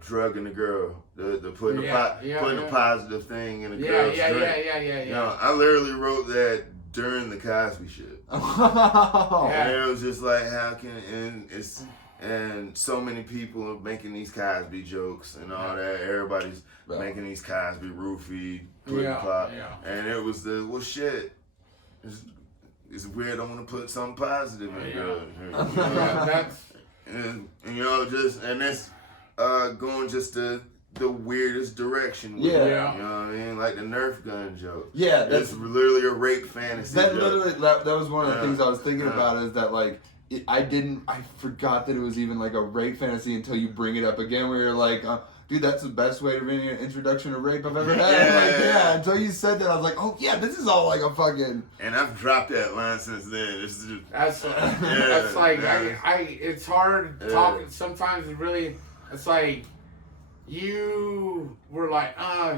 drug in the girl, the putting the positive thing in a girl's drink. Yeah. You know, I literally wrote that during the Cosby shit. And it was just like, how can and so many people are making these Cosby jokes and all that. Everybody's making these Cosby roofie, pop. And it was shit. It's weird. I want to put something positive in girl. And it's going just the weirdest direction with it. You know what I mean? Like the Nerf gun joke. Yeah, that's literally a rape fantasy. That was one of the things I was thinking about is that like I forgot that it was even like a rape fantasy until you bring it up again where you're like, dude, that's the best way to bring an introduction to rape I've ever had. Until you said that, I was like, oh yeah, this is all like a fucking. And I've dropped that line since then. It's just, that's like it's hard talking. Sometimes it's like you were like,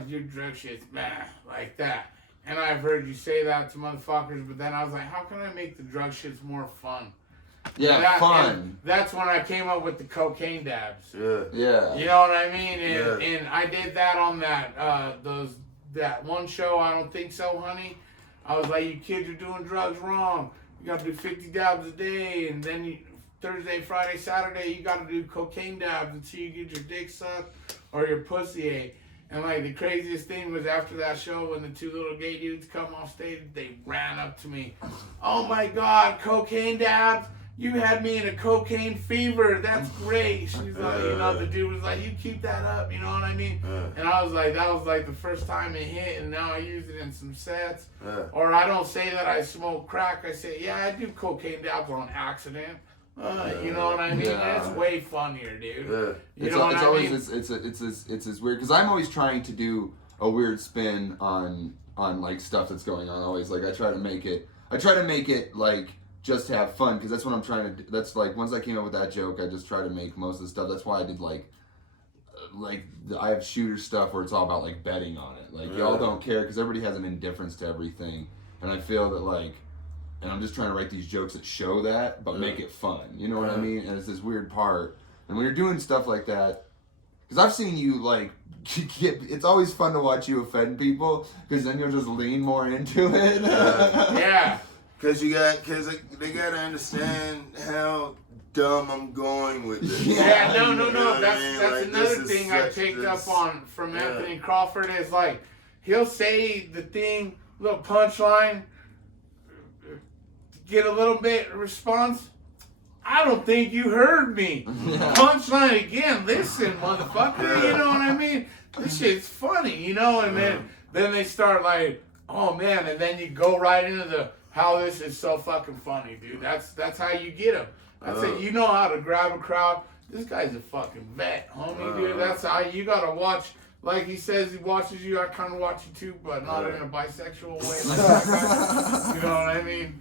your drug shit's bad, like that. And I've heard you say that to motherfuckers, but then I was like, how can I make the drug shits more fun? Yeah, fun. And that's when I came up with the cocaine dabs. Yeah. You know what I mean? And I did that on that one show, I Don't Think So, Honey. I was like, you kids are doing drugs wrong. You got to do 50 dabs a day, and then Thursday, Friday, Saturday, you got to do cocaine dabs until you get your dick sucked or your pussy ate. And like the craziest thing was after that show when the two little gay dudes come off stage, they ran up to me. Oh my God, cocaine dabs? You had me in a cocaine fever. That's great. She's like, the dude was like, you keep that up. You know what I mean? And I was like, that was like the first time it hit, and now I use it in some sets. Or I don't say that I smoke crack. I say, yeah, I do cocaine dabs on accident. You know what I mean? It's way funnier, dude. You know what I mean? It's weird because I'm always trying to do a weird spin on like stuff that's going on. Always like I try to make it like just have fun because that's what I'm trying to do. That's like once I came up with that joke, I just try to make most of the stuff. That's why I did like I have shooter stuff where it's all about like betting on it. Like y'all don't care because everybody has an indifference to everything, and I feel that like. And I'm just trying to write these jokes that show that, but make it fun. You know what I mean? And it's this weird part. And when you're doing stuff like that, because I've seen you like, it's always fun to watch you offend people, because then you'll just lean more into it. Because they gotta understand how dumb I'm going with this. No. That's another thing I picked up on from Anthony Crawford is like, he'll say the thing, little punchline, get a little bit of response. I don't think you heard me. Punchline again. Listen, motherfucker. You know what I mean? This shit's funny, you know? And then they start like, oh man, and then you go right into the how this is so fucking funny, dude. That's how you get them. That's it. You know how to grab a crowd. This guy's a fucking vet, homie, dude. That's how you gotta watch. like he says he watches you, I kind of watch you too, but not in a bisexual way. Like you know what I mean?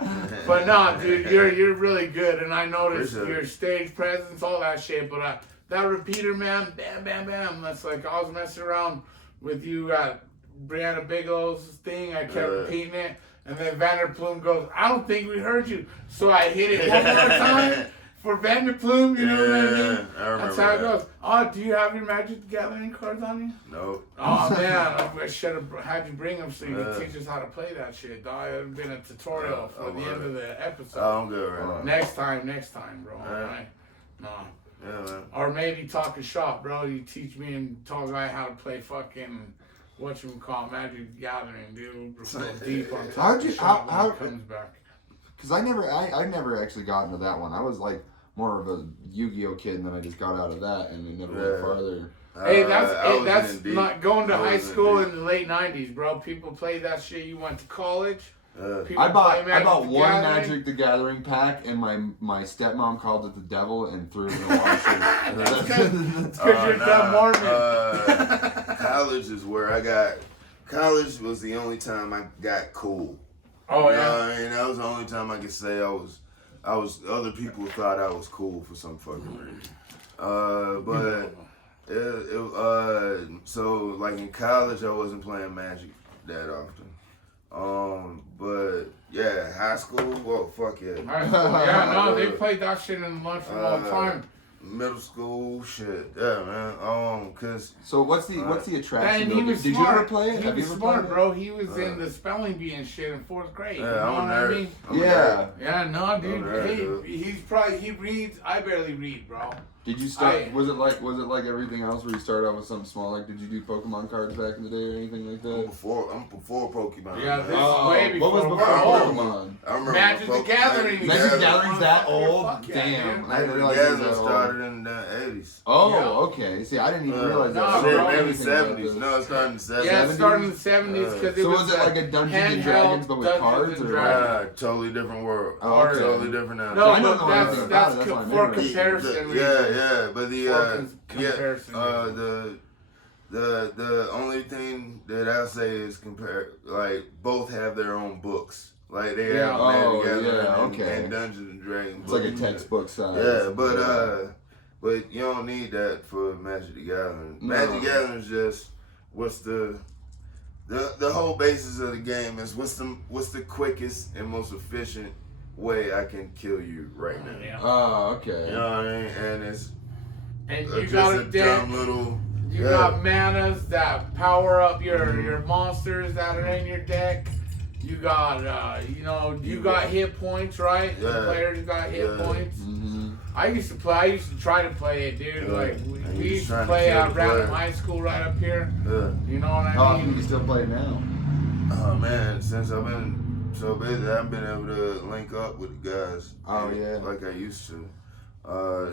But no, dude, you're really good, and I noticed your stage presence, all that shit. But that repeater, man, bam, bam, bam. That's like I was messing around with you at Brianna Bigelow's thing. I kept repeating it, and then Vanderplume goes, "I don't think we heard you," so I hit it one more time. For Vanderplume, you know what I mean? I remember That's how it goes. Oh, do you have your Magic the Gathering cards on you? No. Oh, man. I should have had you bring them so you could teach us how to play that shit, dog. It would have been a tutorial for the end of the episode. Oh, I'm good right now. Next time, bro. Alright? No. Yeah, man. Or maybe talk a shop, bro. You teach me and talk about how to play fucking, whatchamacallit, Magic the Gathering, dude. We're so deep on talk a shop when it comes back. Because I never actually got into that one. I was like more of a Yu-Gi-Oh kid, and then I just got out of that, and we never went farther. Hey, that's not going to high school in the late '90s, bro. People played that shit. You went to college. I bought one Magic the Gathering pack, and my stepmom called it the devil and threw it in the washer. It's because you're a dumb Mormon. College is where I got. College was the only time I got cool. Oh you yeah. know what I mean, that was the only time I could say I was. Other people thought I was cool for some fucking reason. So like in college, I wasn't playing Magic that often. But yeah, high school, well, fuck yeah. High school, yeah, no, they played that shit in the lunchroom all the time. Middle school, shit, yeah, man. Cause so what's the attraction? And he was Did smart. you ever play it? He Have you was ever smart, played bro. He was in the spelling bee and shit in 4th grade. Yeah, you know I'm a what nerd. I mean? Yeah. Yeah, no, dude. Nerd, He reads. I barely read, bro. Did you start? Was it like everything else where you started out with something small? Like, did you do Pokemon cards back in the day or anything like that? I'm before Pokemon. Yeah, man. this is way before. What was before Pokemon? I remember Magic the Gathering. Magic the Gathering's that old? Fuck yeah, Damn. dude. I didn't Magic the realize it was Gathering that old. started in the 80s. Oh, Yeah. okay. See, I didn't even realize No, that. bro. Maybe Anything about 70s. this. No, it started in the 70s. Yeah, it started in the 70s because it So was was it like a Dungeons and handheld Dragons but with Dungeons cards? and Or Dragons. Totally different world. Oh, okay. Totally different now. No, I don't know but anything about it, that's that's why I for never- comparison. Yeah, but comparison the only thing that I say is both have their own books. Like they have Magic Gathering and Dungeons and Dragons. It's like a textbook size. Yeah, but you don't need that for Magic the Gathering. No. Magic the Gathering is just what's the whole basis of the game is what's the quickest and most efficient way I can kill you right now. Yeah. Oh, okay. You know what I mean? And it's And you just got a a deck. dumb little. You got manas that power up your monsters that are in your deck. You got you got hit points, right? The players got hit points. Mm-hmm. I used to try to play it, dude. Like we used to play at Random High School right up here. You know what I mean? You still play it now? Oh man, since I've been so busy, I haven't been able to link up with the guys. Oh yeah, like I used to.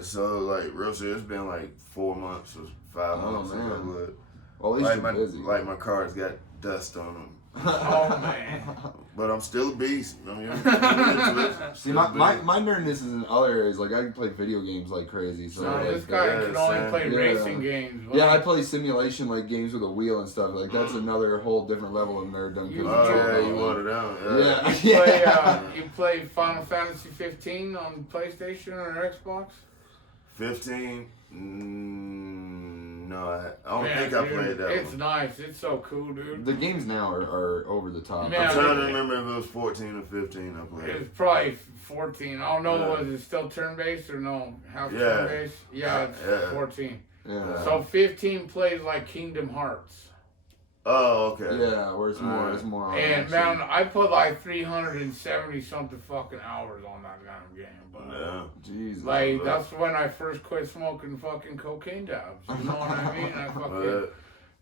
So like real shit, it's been like 4 months or 5 months. Man. Well, at least you're busy. Like my cards got dust on them. Oh man! But I'm still a beast. I mean, see, my nerdness is in other areas. Like I can play video games like crazy. So this guy can only play racing games. Yeah, I play simulation like games with a wheel and stuff. Like that's another whole different level of nerddom. You water down. You play Final Fantasy 15 on PlayStation or Xbox? 15. No, I don't think I played that. It's nice. It's so cool, dude. The games now are over the top. Man, I'm trying to remember if it was 14 or 15 I played. It was probably 14. I don't know. Was it still turn-based or no? Turn-based? Yeah, it's 14. Yeah. So 15 plays like Kingdom Hearts. Oh, okay. Yeah, where it's more on And action. man, I put like 370 something fucking hours on that damn game. But Jesus. like that's when I first quit smoking fucking cocaine dabs. You know what I mean? I fucking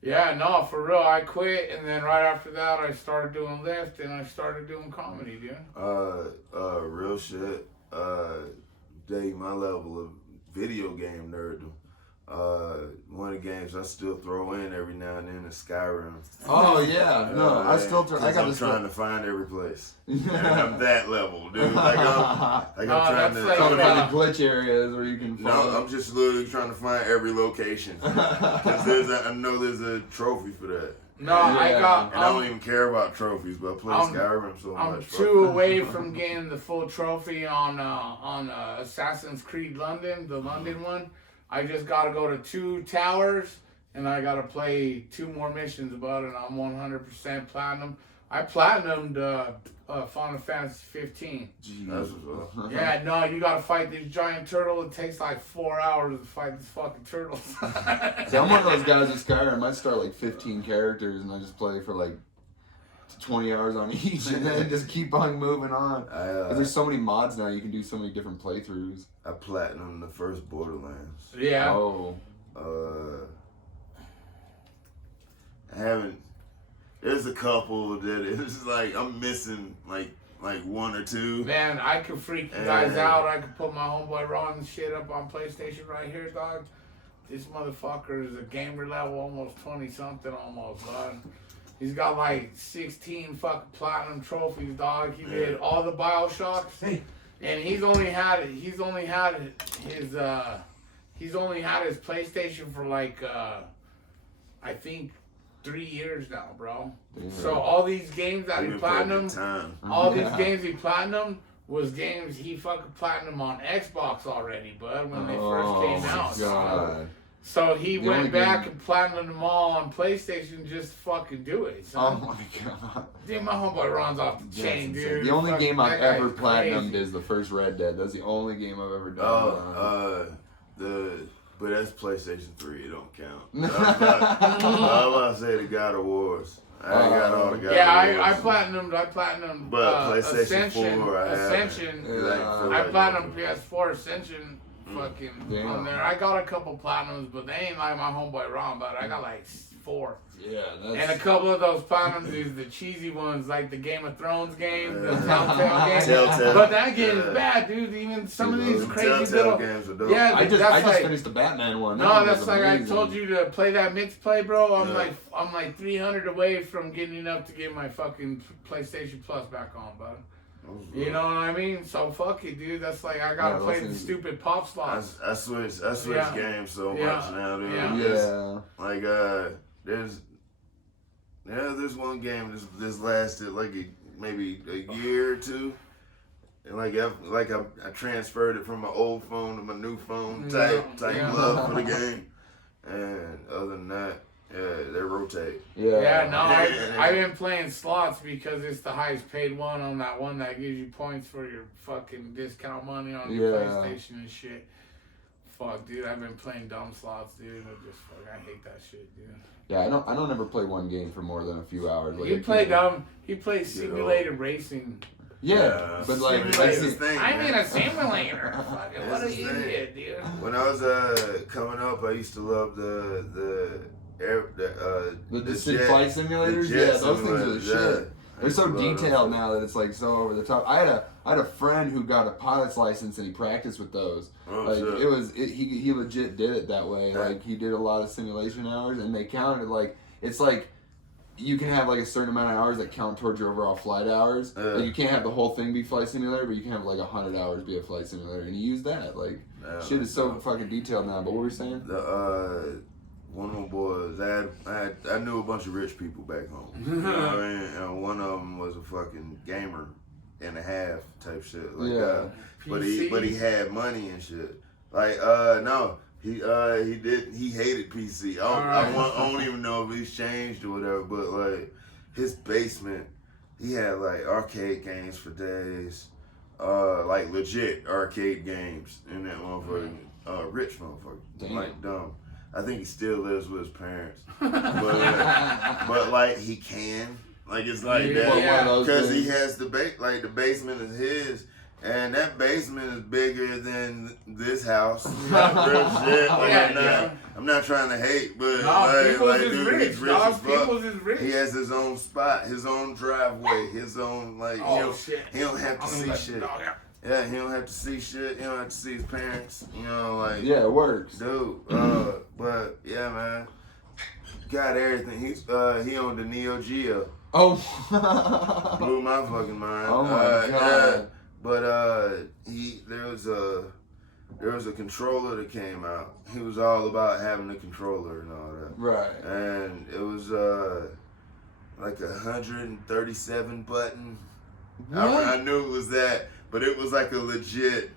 yeah, no, for real. I quit, and then right after that, I started doing Lyft, and I started doing comedy, dude. Real shit. Dave, my level of video game nerddom. One of the games I still throw in every now and then is Skyrim. Oh yeah, no, I still I got I'm trying to find every place. And I'm that level, dude. Like I'm trying to find the glitch areas where you can. No, I'm just literally trying to find every location. Because I know there's a trophy for that. No, I don't even care about trophies, but I play Skyrim so much. I'm 2 away from getting the full trophy on Assassin's Creed London, the London one. I just gotta go to 2 towers, and I gotta play 2 more missions about it. I'm 100% platinum. I platinumed Final Fantasy 15. That's what's up. Yeah, no, you gotta fight this giant turtle. It takes like 4 hours to fight this fucking turtle. See, I'm one of those guys in Skyrim. I start like 15 characters, and I just play for like 20 hours on each, and then just keep on moving on. Because there's so many mods now, you can do so many different playthroughs. I platinumed the first Borderlands. Yeah. Oh. I haven't. There's a couple that it's like I'm missing like 1 or 2. Man, I could freak you guys out. I could put my homeboy Ron shit up on PlayStation right here, dog. This motherfucker is a gamer level, almost 20 something, almost, dog. He's got like 16 fucking platinum trophies, dog. He did all the BioShocks, and he's only had his PlayStation for like I think 3 years now, bro. Yeah. So all these games that he platinumed, all these games he platinumed was games he fucking platinumed on Xbox already, bud, when they first came out. God. So he went back and platinumed them all on PlayStation just to fucking do it. So. Oh my god. Dude, my homeboy runs off the chain, dude. The only game I've ever platinumed is the first Red Dead. That's the only game I've ever done. But that's PlayStation 3. It don't count. I'm about to say the God of Wars. I got all the God of Wars. Yeah, I platinumed. But PlayStation Ascension, 4, Ascension. I platinumed PS4 Ascension. Fucking on there. I got a couple platinums, but they ain't like my homeboy Ron, but I got like 4. Yeah, and a couple of those platinums is the cheesy ones, like the Game of Thrones game, the Telltale game. But that game is bad, dude. Even some of these crazy little games are dope. Yeah, I just finished the Batman one. No, that's like amazing. I told you to play that mixed play, bro. I'm like 300 away from getting up to get my fucking PlayStation Plus back on, bud. You know what I mean? So fuck it, dude. That's like I gotta play the stupid pop slots. I switch games so much now, dude. Yeah. Like there's one game this lasted like maybe a year or 2. And I transferred it from my old phone to my new phone type love for the game. And other than that, they rotate. I've been playing slots because it's the highest paid one on that one that gives you points for your fucking discount money on your PlayStation and shit. Fuck, dude, I've been playing dumb slots, dude. I hate that shit, dude. Yeah, I don't ever play one game for more than a few hours. Like, he plays simulated racing. Yeah, but like that's the thing. I'm in a simulator. What an idiot, dude. When I was coming up, I used to love the flight simulators. Yeah, those things are the shit. They're so detailed now that it's like so over the top. I had a friend who got a pilot's license and he practiced with those. He legit did it that way. Like he did a lot of simulation hours and they counted like it's like you can have like a certain amount of hours that count towards your overall flight hours. Like you can't have the whole thing be flight simulator, but you can have like 100 hours be a flight simulator, and you use that. Like shit is so fucking detailed now. But what were you saying? One of my boys, I knew a bunch of rich people back home. You know what I mean? And one of them was a fucking gamer and a half type shit. Like, but he had money and shit. Like, no, he hated PC. I don't even know if he's changed or whatever. But like his basement, he had like arcade games for days, like legit arcade games in that motherfucker. Rich motherfucker, like dumb. I think he still lives with his parents, but like he can, like it's like that because he has the basement is his, and that basement is bigger than this house. Real shit. Like, I'm not trying to hate, but he's rich as fuck. He has his own spot, his own driveway, his own he don't have to see shit. Yeah, he don't have to see shit. He don't have to see his parents. You know, like yeah, it works, dude. But yeah, man, got everything. He owned the Neo Geo. Oh, Blew my fucking mind. Oh my god. Yeah, but there was a controller that came out. He was all about having a controller and all that. Right. And it was like 137 button. I knew it was that, but it was like a legit.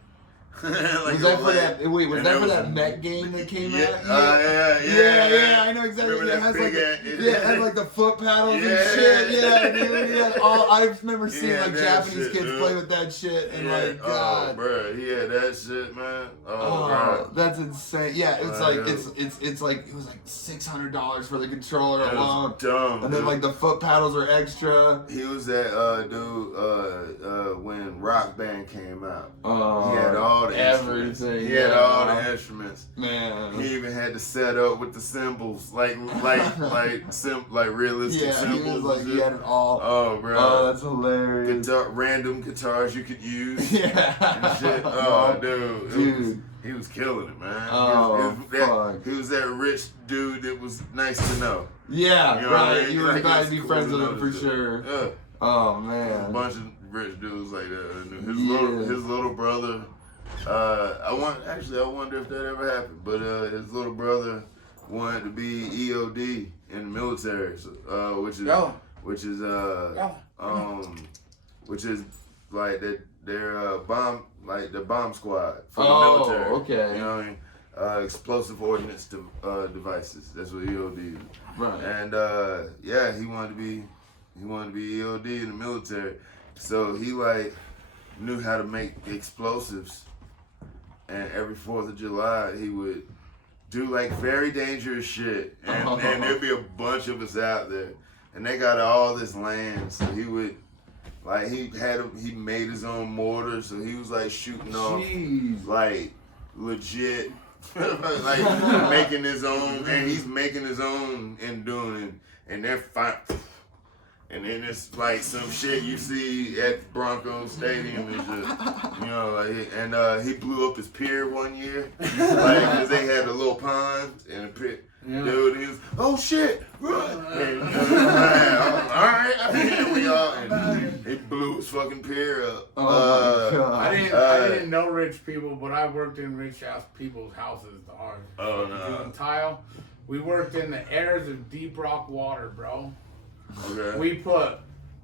Like was that for that? Wait, was that for that Met game that came out? Yeah. I know exactly. Remember It has like it had like the foot paddles and shit. Yeah, dude. Yeah, I remember seeing like Japanese kids play with that shit and like God. Bro, he had that shit, man. Oh, that's insane. Yeah, it's like it's like it was like $600 for the controller alone. Dumb. And then like the foot paddles are extra. He was that dude when Rock Band came out. He had all the everything. He had all the instruments. Man. He even had the setup with the cymbals, like realistic cymbals. He had it all. Oh, bro. Oh, that's hilarious. Random guitars you could use. Yeah. And shit. Oh, dude. He was killing it, man. He was that rich dude that was nice to know. Yeah, you know right. What I mean? You were glad to be friends with him for sure. Yeah. Oh man. A bunch of rich dudes like that. His little brother. I wonder if that ever happened. But his little brother wanted to be EOD in the military, which is like that. They're bomb, like the bomb squad for the military. Okay. You know what I mean? Explosive ordnance devices. That's what EOD is. Right. And he wanted to be EOD in the military. So he like knew how to make explosives. And every 4th of July he would do like very dangerous shit. And there'd be a bunch of us out there. And they got all this land, so he would like he made his own mortar, so he was like shooting off like legit like making his own, and he's making his own and doing it, and they're fine. And then it's like some shit you see at Broncos Stadium and shit, you know, like, and he blew up his pier one year, like, cause they had a little pond and a pier. Yeah. Dude, he was, oh shit, run! And, all right, here we are. And he blew his fucking pier up. Oh my God. I didn't know rich people, but I worked in rich ass people's houses. Oh no. Doing tile. We worked in the airs of deep rock water, bro. Okay. We put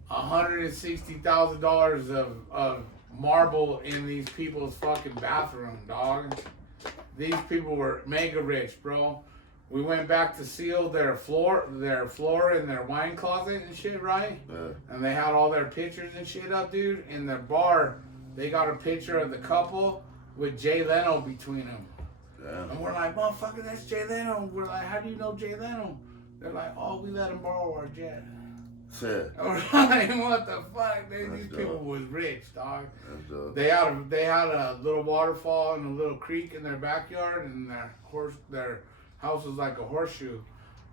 $160,000 of marble in these people's fucking bathroom, dog. These people were mega rich, bro. We went back to seal their floor in their wine closet and shit, right? Yeah. And they had all their pictures and shit up, dude. In their bar, they got a picture of the couple with Jay Leno between them. Damn. And we're like, motherfucker, that's Jay Leno. We're like, how do you know Jay Leno? They're like, oh, we let him borrow our jet. Yeah. We're like, what the fuck? These dope. people was rich, dog. That's dope. They had a little waterfall and a little creek in their backyard, and their house was like a horseshoe.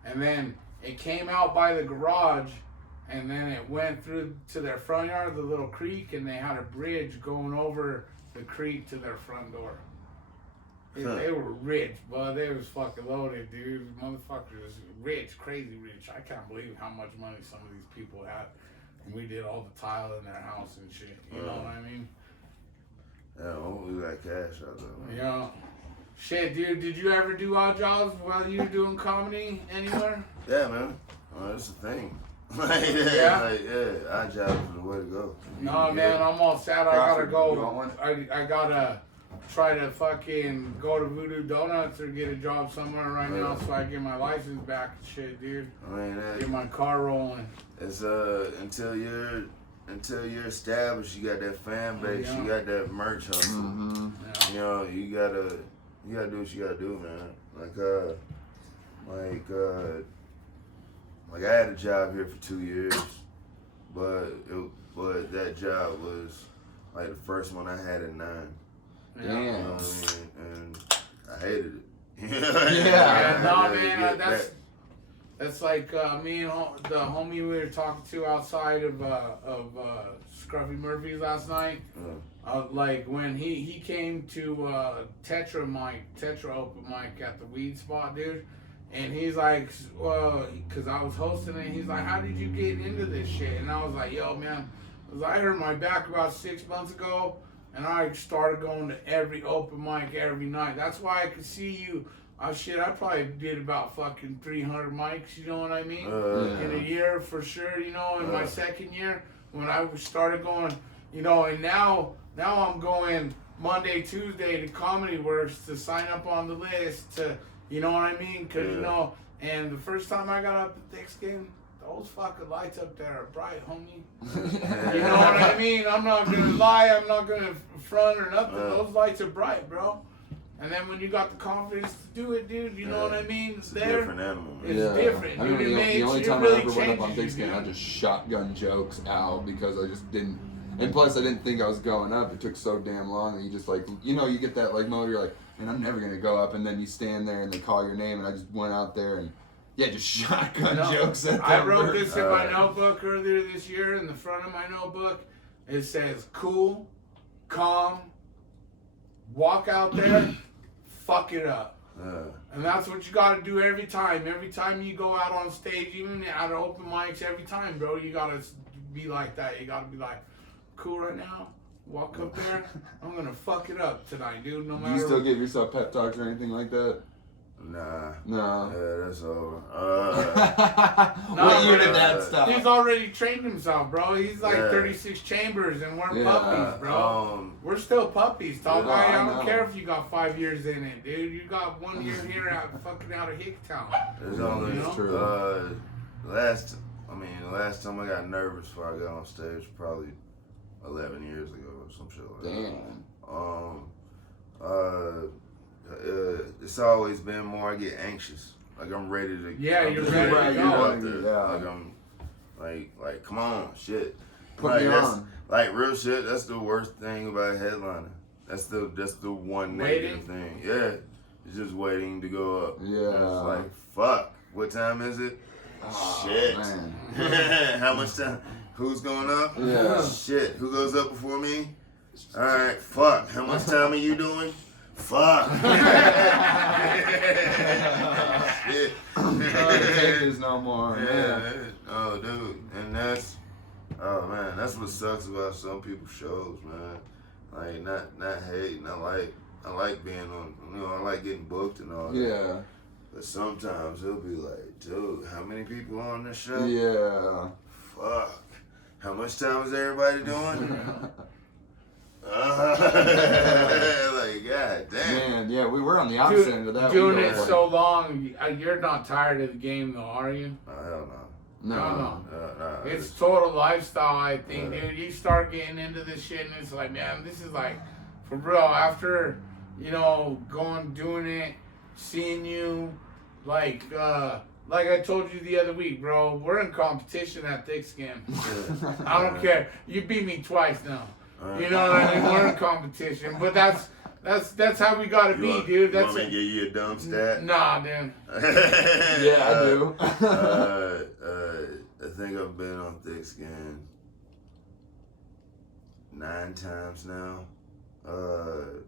And then it came out by the garage, and then it went through to their front yard, the little creek, and they had a bridge going over the creek to their front door. They were rich, but they was fucking loaded, dude. Motherfuckers was rich, crazy rich. I can't believe how much money some of these people had. And we did all the tile in their house and shit. You know what I mean? Yeah, we got cash out there, man. You know, shit, dude. Did you ever do odd jobs while you were doing comedy anywhere? Yeah, man. That's the thing. Odd job is the way to go. No, man. I'm all sad. Crawford, I gotta you want one? go. I gotta try to fucking go to Voodoo Donuts or get a job somewhere right now so I get my license back and shit, dude. I mean, Get my car rolling. It's until you're established, you got that fan base, you got that merch hustle. Mm-hmm. Yeah. You know, you gotta do what you gotta do, man. Like I had a job here for 2 years, but that job was like the first one I had at 9. Yeah. Damn. You know what I mean? And I hated it. Yeah, no, man, That's like me and the homie we were talking to outside of Scruffy Murphy's last night. Like when he came to Tetra Open Mic at the Weed Spot, dude. And he's like, well, because I was hosting it, he's like, how did you get into this shit? And I was like, yo, man, I hurt my back about 6 months ago, and I started going to every open mic every night. That's why I could see you. I probably did about fucking 300 mics, you know what I mean? In a year, for sure, you know, in my second year, when I started going, you know, and now I'm going Monday, Tuesday to Comedy Works to sign up on the list to, you know what I mean? Because, you know, and the first time I got up to Thick Skin, those fucking lights up there are bright, homie. You know what I mean? I'm not going to lie. I'm not going to front or nothing. Those lights are bright, bro. And then when you got the confidence to do it, dude, you know what I mean? It's a different animal. It's different. I mean, the only time I really ever went up on Thick Skin, I just shotgun jokes out because I just didn't. And plus, I didn't think I was going up. It took so damn long that you just like, you know, you get that like mode. You're like, man, I'm never gonna go up. And then you stand there and they call your name, and I just went out there and just shotgun jokes at them. I wrote this in my notebook earlier this year. In the front of my notebook, it says, "Cool, calm, walk out there." Fuck it up. And that's what you gotta do every time. Every time you go out on stage, even at open mics, every time, bro, you gotta be like that. You gotta be like, cool right now, walk up there, I'm gonna fuck it up tonight, dude, no matter. Do you still give yourself pep talks or anything like that? Nah. No. Yeah, that's over. What year did that stop? He's already trained himself, bro. He's like 36 chambers, and we're puppies, bro. We're still puppies, tall guy. I don't care if you got 5 years in it, dude. You got 1 year here out of Hicktown. It's only true. The last time I got nervous before I got on stage was probably 11 years ago or some shit like that. It's always been more I get anxious. Like I'm ready to. Yeah, you're ready to go. Out there. Like I'm, like come on, shit. Put me on. Like real shit. That's the worst thing about headlining. That's the one negative thing. Yeah, it's just waiting to go up. Yeah. It's like fuck. What time is it? Shit. Man. How much time? Who's going up? Yeah. Shit. Who goes up before me? All right. Fuck. How much time are you doing? Fuck. Shit. There's no more. Yeah. Oh, dude. And that's what sucks about some people's shows, man. Like not hating. I like being on. You know, I like getting booked and all that. Yeah. But sometimes it'll be like, dude, how many people on this show? Yeah. Fuck. How much time is everybody doing? Like, god damn. Man, yeah, we were on the opposite end of that. Doing it so long, you're not tired of the game though, are you? Hell no. No. It's total lifestyle, I think, dude. You start getting into this shit, and it's like, man, this is like, for real. After, you know, doing it, seeing you, like I told you the other week, bro, we're in competition at Thick Skin. I don't care. You beat me twice now. You know what I mean? We're in competition, but that's how we gotta be, dude. You want me to give you a dumb stat? Nah, dude. Yeah, I do. I think I've been on Thick Skin 9 times now. 2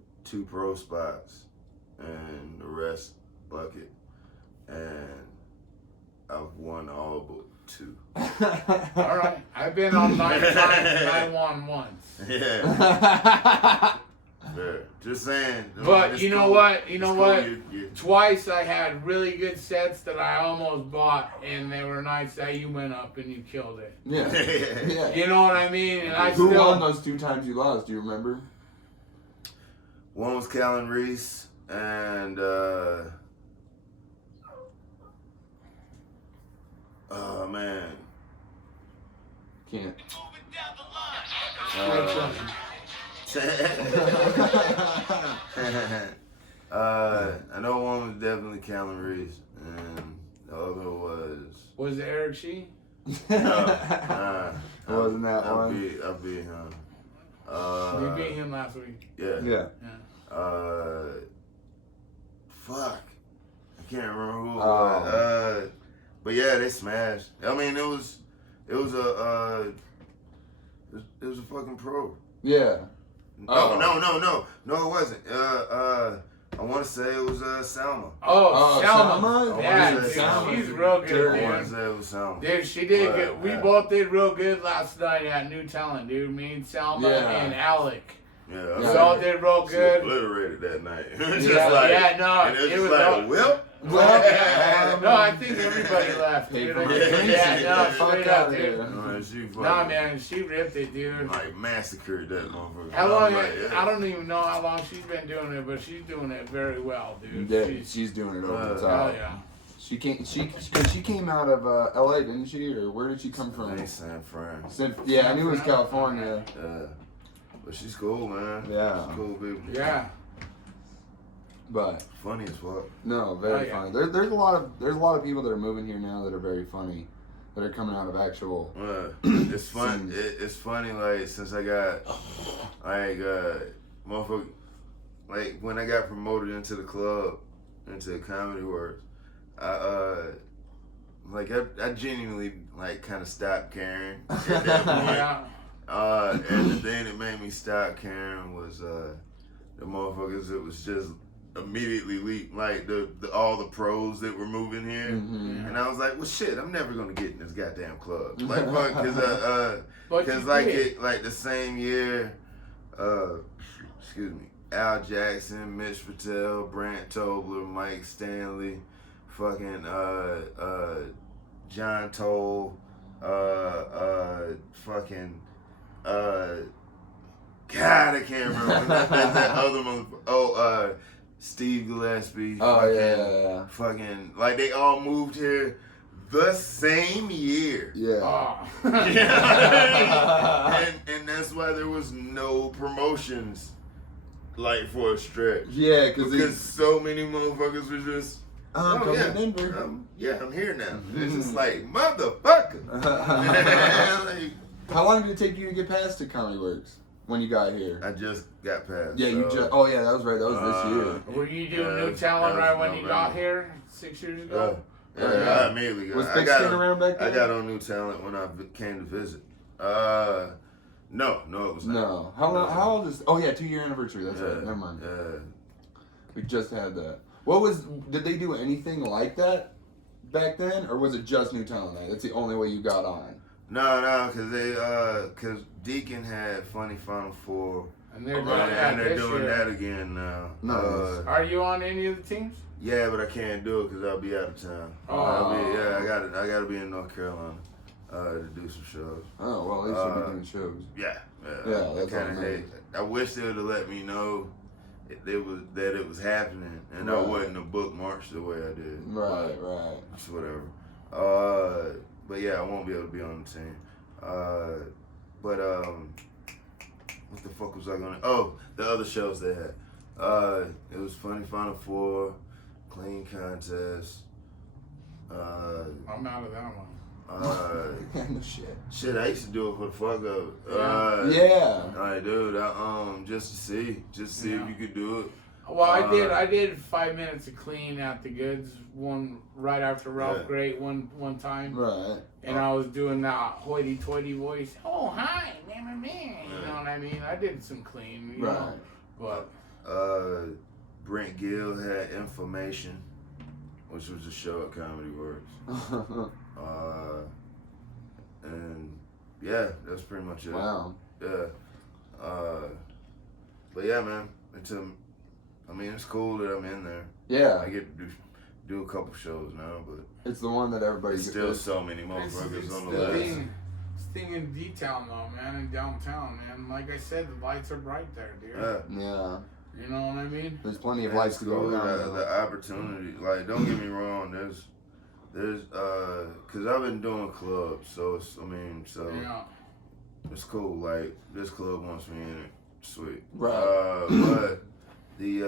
pro spots and the rest bucket, and I've won all but 2. All right, I've been on 9 times and I won once. Yeah. Fair. Just saying. But you know what? You know what? You Twice I had really good sets that I almost bought, and they were nights that you went up and you killed it. Yeah. Yeah. You know what I mean? And Who won those 2 times you lost? Do you remember? One was Callan Reese, and oh man. Can't. I know one was definitely Callan Reese, and the other was. Was it Eric Shee? Nah, Wasn't that I one? beat him. You beat him last week. Yeah. Yeah. Fuck. I can't remember who it was. But yeah, they smashed. I mean, it was a fucking pro. Yeah. No, it wasn't. I want to say it was Salma. Oh, Selma. Selma? Yeah, Dude, she's real good, I want to dude. say it was Salma. Dude, she did good. We yeah. both did real good last night at New Talent, dude. Me and Selma and Alec. Yeah, We all did real she good. obliterated that night. No, and it was like, well. No, I think everybody left. Dude. Straight up, dude. Nah, man, she ripped it, dude. Like massacred that motherfucker. How long? I don't even know how long she's been doing it, but she's doing it very well, dude. Yeah, she's doing it over the top. Oh yeah. She came out of L.A., didn't she? Or where did she come from? San Fran. Yeah, I knew it was California. Yeah. But she's cool, man. Yeah. She's cool, baby. Yeah. But funny as fuck. No, very funny. There's a lot of people that are moving here now that are very funny, that are coming out of actual. It's fun. It's funny. Like since I got motherfucker, like when I got promoted into the club, into Comedy Works, I genuinely like kind of stopped caring at that point. And the thing that made me stop caring was the motherfuckers that was just immediately leap, like all the pros that were moving here, and I was like, well, shit, I'm never gonna get in this goddamn club, like, fuck, because like the same year, excuse me, Al Jackson, Mitch Patel, Brant Tobler, Mike Stanley, fucking John Toll, fucking. God, I can't remember that other motherfucker. Steve Gillespie. Fucking, like, they all moved here the same year. Yeah. And that's why there was no promotions, like, for a stretch. Yeah, because so many motherfuckers were just, I'm Denver. I'm here now. It's just like, motherfucker. Like, how long did it take you to get past to Comedy Works when you got here? I just got past. Yeah, you just. Oh yeah, that was right. That was this year. Were you doing New Talent right when you got here 6 years ago? I immediately got. Was Big Skin around back then? I got on New Talent when I came to visit. No, it was not. No. How old is? Oh yeah, 2-year anniversary. That's right. Never mind. Yeah. We just had that. Did they do anything like that back then, or was it just New Talent night? That's the only way you got on. No, because Deacon had Funny Final Four, and they're doing that again now. Nice. Are you on any of the teams? Yeah, but I can't do it because I'll be out of town. I gotta be in North Carolina to do some shows. Oh well, at least you'll be doing shows. Yeah. That's kind of hate. I wish they would have let me know that it was happening, and I wouldn't have bookmarked the way I did. Right. It's whatever. But yeah, I won't be able to be on the team. What the fuck was I gonna? Oh, the other shows they had. It was Funny Final Four, Clean Contest. I'm out of that one. No shit. Shit, I used to do it for the fuck of it. Yeah. Alright, dude. Just to see if you could do it. Well, I did 5 minutes of Clean at the Goods one right after Ralph Great one time. Right. And I was doing that hoity-toity voice. Oh, hi, man. You know what I mean? I did some Clean, you know. But Brent Gill had Information, which was a show at Comedy Works. And yeah, that's pretty much it. Wow. Yeah. But yeah, man. It's cool that I'm in there. Yeah. I get to do a couple shows now, but it's the one that everybody's still so many motherfuckers on the list. Thing in D-Town though, man, in downtown, man. Like I said, the lights are bright there, dude. Yeah. You know what I mean? There's plenty of lights to go around. The opportunity, like, don't get me wrong. There's cause I've been doing clubs, so it's cool. Like this club wants me in it, sweet. Right. But the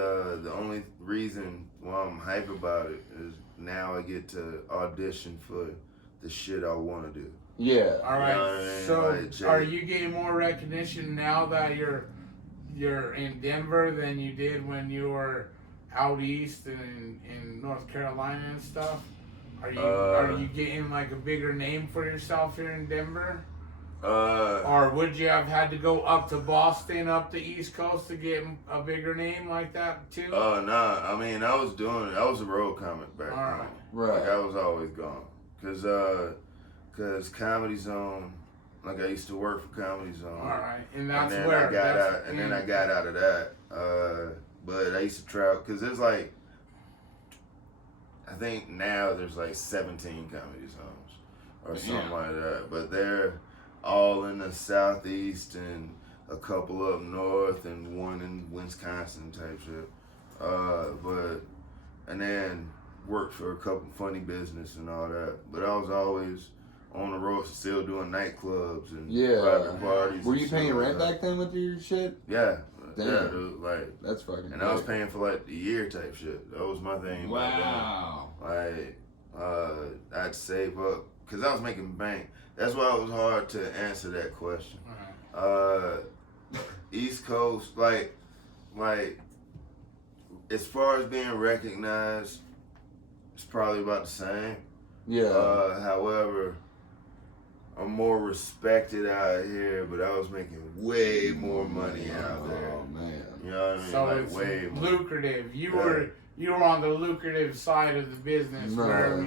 only reason why I'm hype about it is now I get to audition for the shit I want to do. Yeah. All right. You know what I mean? So like, are you getting more recognition now that you're in Denver than you did when you were out east and in North Carolina and stuff? Are you getting like a bigger name for yourself here in Denver? Or would you have had to go up to Boston, up the East Coast to get a bigger name like that too? Nah. I mean, I was a road comic back then. Right. Like I was always gone, cause Comedy Zone. Like I used to work for Comedy Zone. All right, and that's then where I got out, and then I got out of that. But I used to travel because there's like, I think now there's like 17 Comedy Zones or something like that. But they're all in the Southeast and a couple up north and one in Wisconsin type shit. And then worked for a couple funny business and all that. But I was always on the road, still doing nightclubs and private parties. Were you paying rent back then with your shit? Yeah. Damn. Yeah, dude, like that's fucking. And I was paying for like a year type shit. That was my thing. Wow. Like, I'd save up because I was making bank. That's why it was hard to answer that question. East Coast, like, as far as being recognized, it's probably about the same. Yeah. However, I'm more respected out here, but I was making way more money out there. Oh man. You know what I mean? So like it's way more. lucrative. You were on the lucrative side of the business, where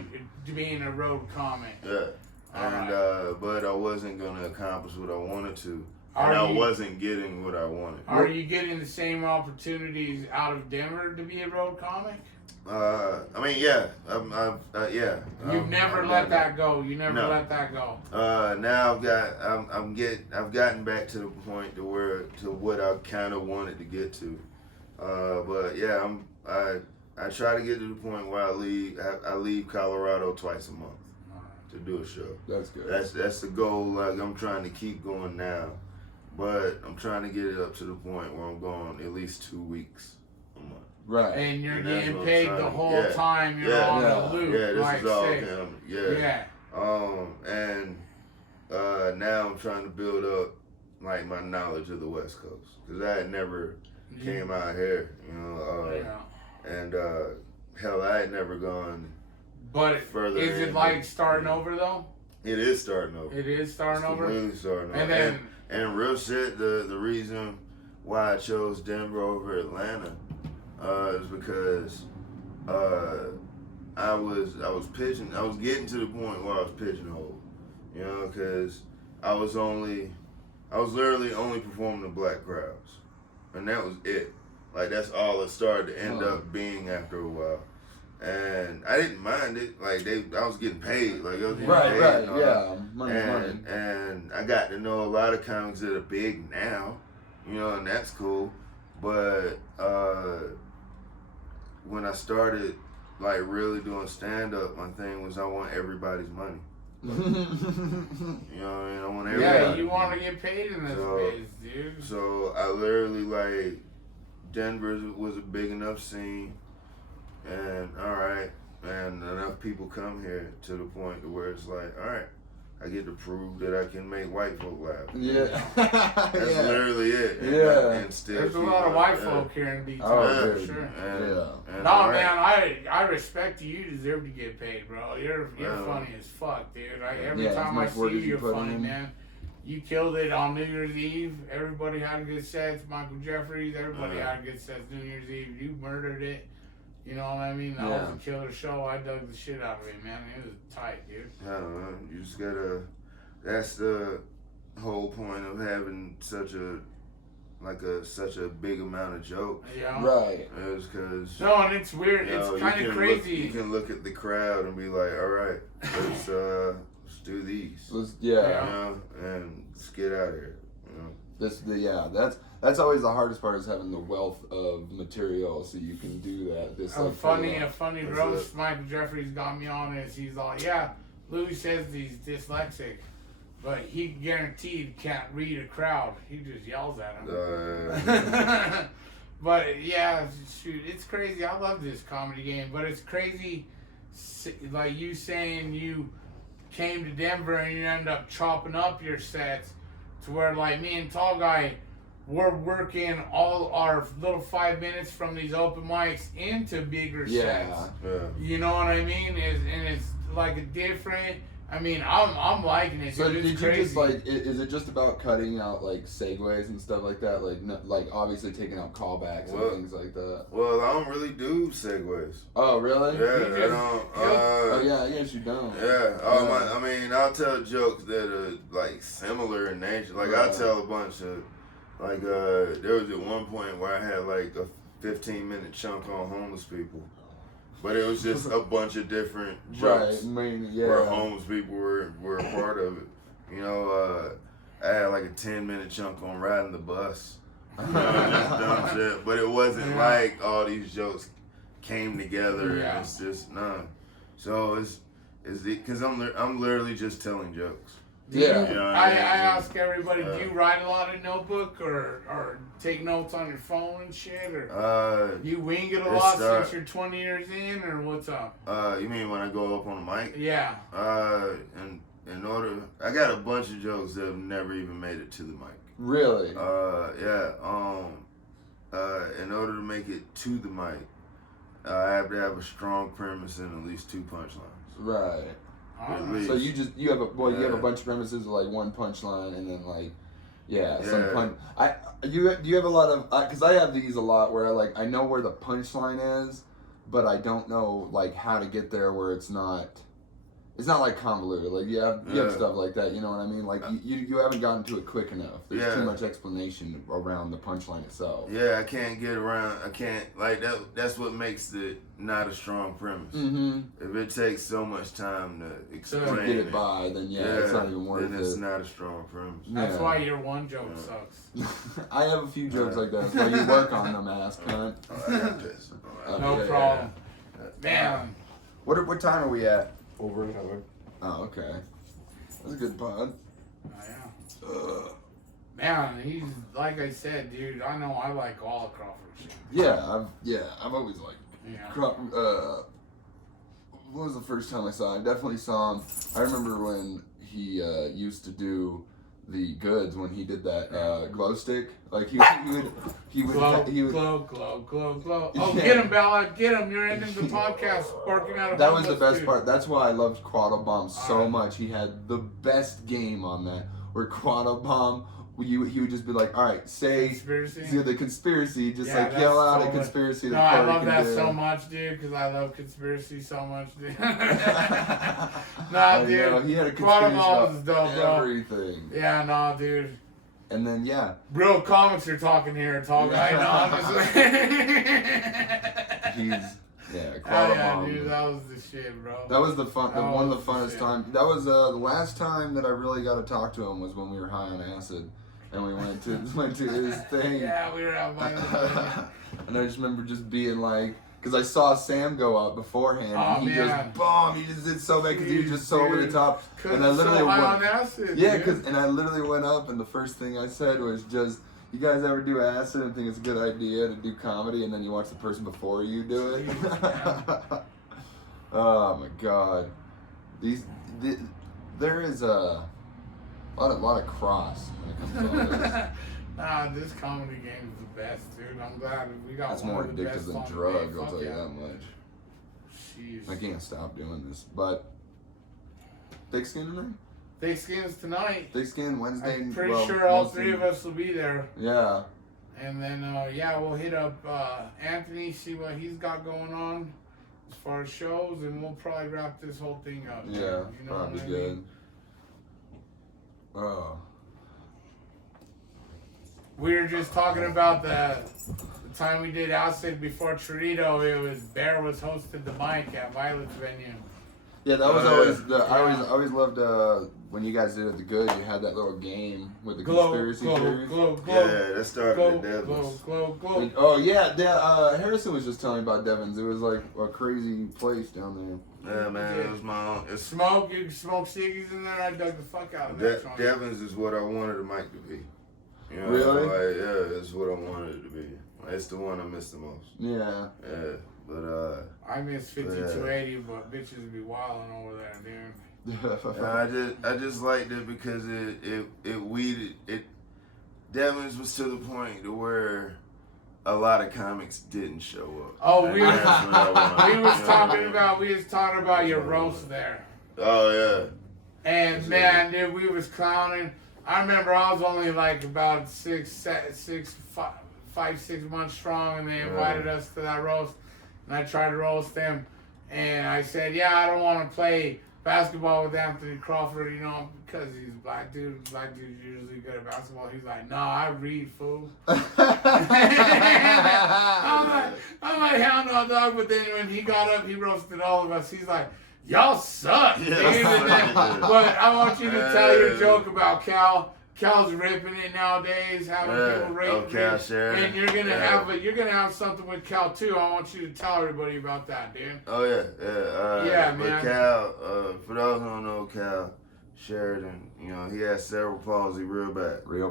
being a road comic. Yeah. And but I wasn't gonna accomplish what I wanted to. And I wasn't getting what I wanted. Are you getting the same opportunities out of Denver to be a road comic? I mean, yeah. Yeah. You've never let that go. You never let that go. Now I've gotten back to the point to what I kind of wanted to get to. But yeah, I try to get to the point where I leave Colorado twice a month to do a show. That's good. That's the goal. Like I'm trying to keep going now, but I'm trying to get it up to the point where I'm going at least 2 weeks a month. Right. And you're getting paid the whole time you're on the loop. Yeah, this like is all say. him. Yeah. And now I'm trying to build up like my knowledge of the West Coast because I had never came out here, you know. And hell, I had never gone. But further. Is it like starting over though? It is starting over. It is starting over. Really starting over. And then and real shit. The reason why I chose Denver over Atlanta is because I was pitching. I was getting to the point where I was pigeonholed. You know, because I was literally only performing to black crowds, and that was it. Like that's all it started to end up being after a while. And I didn't mind it. Like I was getting paid. Like I was getting paid. Right, yeah. Money. And I got to know a lot of comics that are big now, you know, and that's cool. But when I started like really doing stand up, my thing was I want everybody's money. You know what I mean? I want everybody. Yeah, you want to get paid in this biz, dude. So I literally like Denver was a big enough scene. And and enough people come here to the point to where it's like, all right, I get to prove that I can make white folk laugh. Yeah, that's literally it. And, and still, there's a lot of white folk here in Detroit, for sure. And no, man, I respect you. You deserve to get paid, bro. You're funny as fuck, dude. Every time I see you, you're funny, man. You killed it on New Year's Eve. Everybody had a good set. Michael Jeffries, everybody had a good set New Year's Eve. You murdered it. You know what I mean? That was a killer show. I dug the shit out of it, man. It was tight, dude. Yeah, man. You just gotta. That's the whole point of having such a big amount of jokes. Yeah. Right. Is because. No, and it's weird. It's kind of crazy. You can look at the crowd and be like, all right, let's do these. You know, and let's get out of here. You know. That's always the hardest part is having the wealth of material so you can do that. A funny roast Michael Jeffries got me on is he's like, yeah, Louis says he's dyslexic, but he guaranteed can't read a crowd. He just yells at him. But yeah, shoot, it's crazy. I love this comedy game, but it's crazy, like you saying you came to Denver and you end up chopping up your sets to where like me and Tall Guy, we're working all our little 5 minutes from these open mics into bigger sets. Yeah. You know what I mean? And it's like a different. I mean, I'm liking it. So dude. did It's you crazy. just like? Is it just about cutting out like segues and stuff like that? Like, like obviously taking out callbacks and things like that. Well, I don't really do segues. Oh, really? Yeah, I don't. Oh, yeah. I guess you don't. Yeah. I mean, I'll tell jokes that are like similar in nature. Like I'll tell a bunch of, like there was at one point where I had like a 15-minute chunk on homeless people. But it was just a bunch of different jokes where homeless people were a part of it. You know, I had like a 10-minute chunk on riding the bus. You know, just dumb shit. But it wasn't like all these jokes came together. Yeah. It's just none. So it's because I'm literally just telling jokes. Yeah. You know I mean? ask everybody, do you write a lot in notebook or take notes on your phone and shit, or you wing it a lot since you're 20 years in, or what's up? You mean when I go up on the mic? Yeah. And in order, I got a bunch of jokes that have never even made it to the mic. Really? Yeah. In order to make it to the mic, I have to have a strong premise and at least 2 punchlines. Right. So you have a bunch of premises with like one punchline and then like some punch. Do you have a lot of because I have these a lot where I know where the punchline is, but I don't know like how to get there where it's not like convoluted. Like you have stuff like that. You know what I mean? Like you haven't gotten to it quick enough. There's too much explanation around the punchline itself. Yeah, I can't get around. I can't like that. That's what makes it not a strong premise. Mm-hmm. If it takes so much time to explain to get it by, then it's not even worth it. Then it's not a strong premise. That's why your one joke sucks. I have a few jokes like that. So you work on them, ass cunt. I got this. No problem. Man. What time are we at? Over an hour. Oh, okay. That's a good pod. Oh, yeah. Man, he's like I said, dude. I know I like all Crawford shit. I've always liked Crawford. What was the first time I saw him? I definitely saw him. I remember when he used to do the goods when he did that glow stick. Like he would glow. Oh, get him, Bella, get him. You're ending the podcast barking out of that was the best part. That's why I loved Quaddle Bomb so much. He had the best game on that. Where Quaddle Bomb, he would just be like, all right, say the conspiracy, just like yell out a conspiracy. No, I love that so much, dude, because I love conspiracy so much, dude. Nah, dude. He had a Quaddle Bomb conspiracy is dope, bro. Everything. Yeah, nah, dude. And then real comics are talking here, tall guy. No, Quaddle Bomb. Dude, that was the shit, bro. That was one of the funnest times. That was the last time that I really got to talk to him was when we were high on acid, and we went to his thing. Yeah, we were out by the and I just remember just being like, because I saw Sam go up beforehand, and he just did so bad because he was just so over the top. And I literally on acid. Yeah, and I literally went up, and the first thing I said was just, you guys ever do acid and think it's a good idea to do comedy, and then you watch the person before you do it? Oh my God, there is a lot of cross when it comes to all this. Nah, this comedy game is the best, dude. I'm glad we got. It's one more of the addictive best than on drugs. the I'll tell you that much. Jeez. I can't stop doing this, but thick skin tonight. Thick Skin's tonight. Thick Skin Wednesday. I'm pretty sure all three of us will be there. Yeah. And then, we'll hit up Anthony, see what he's got going on as far as shows, and we'll probably wrap this whole thing up. Yeah, you know probably good. Oh. We were just talking about the time we did Acid before Chorito. It was Bear was hosted the mic at Violet's venue. Yeah, that was always the. I always loved when you guys did it the good. You had that little game with the conspiracy theories. Yeah, that started at Devon's. Glow. Oh yeah, Harrison was just telling me about Devon's. It was like a crazy place down there. Yeah, man, it was my own. You can smoke ciggies in there. I dug the fuck out of that. Devon's is what I wanted the mic to be. You know, really? Like, it's what I wanted it to be. It's the one I miss the most. Yeah. Yeah, but I miss 5280, but bitches be wilding over there, dude. I just liked it because it weeded it. Devon's was to the point to where a lot of comics didn't show up. Oh, we was was talking about your roast there. Oh yeah. And man, dude, we was clowning. I remember I was only like about 5, 6 months strong, and they invited us to that roast, and I tried to roast them, and I said, yeah, I don't want to play basketball with Anthony Crawford, you know, because he's a black dude. Black dudes usually good at basketball. He's like, no, I read, fool. I'm like, hell no, dog. But then when he got up, he roasted all of us. He's like, y'all suck. Yeah. But I want you to tell your joke about Cal. Cal's ripping it nowadays, having people rate Cal Sheridan. and you're gonna have something with Cal too. I want you to tell everybody about that, dude. Oh yeah. Yeah, but man. Cal, for those who don't know Cal Sheridan, you know, he has cerebral palsy real bad. Like,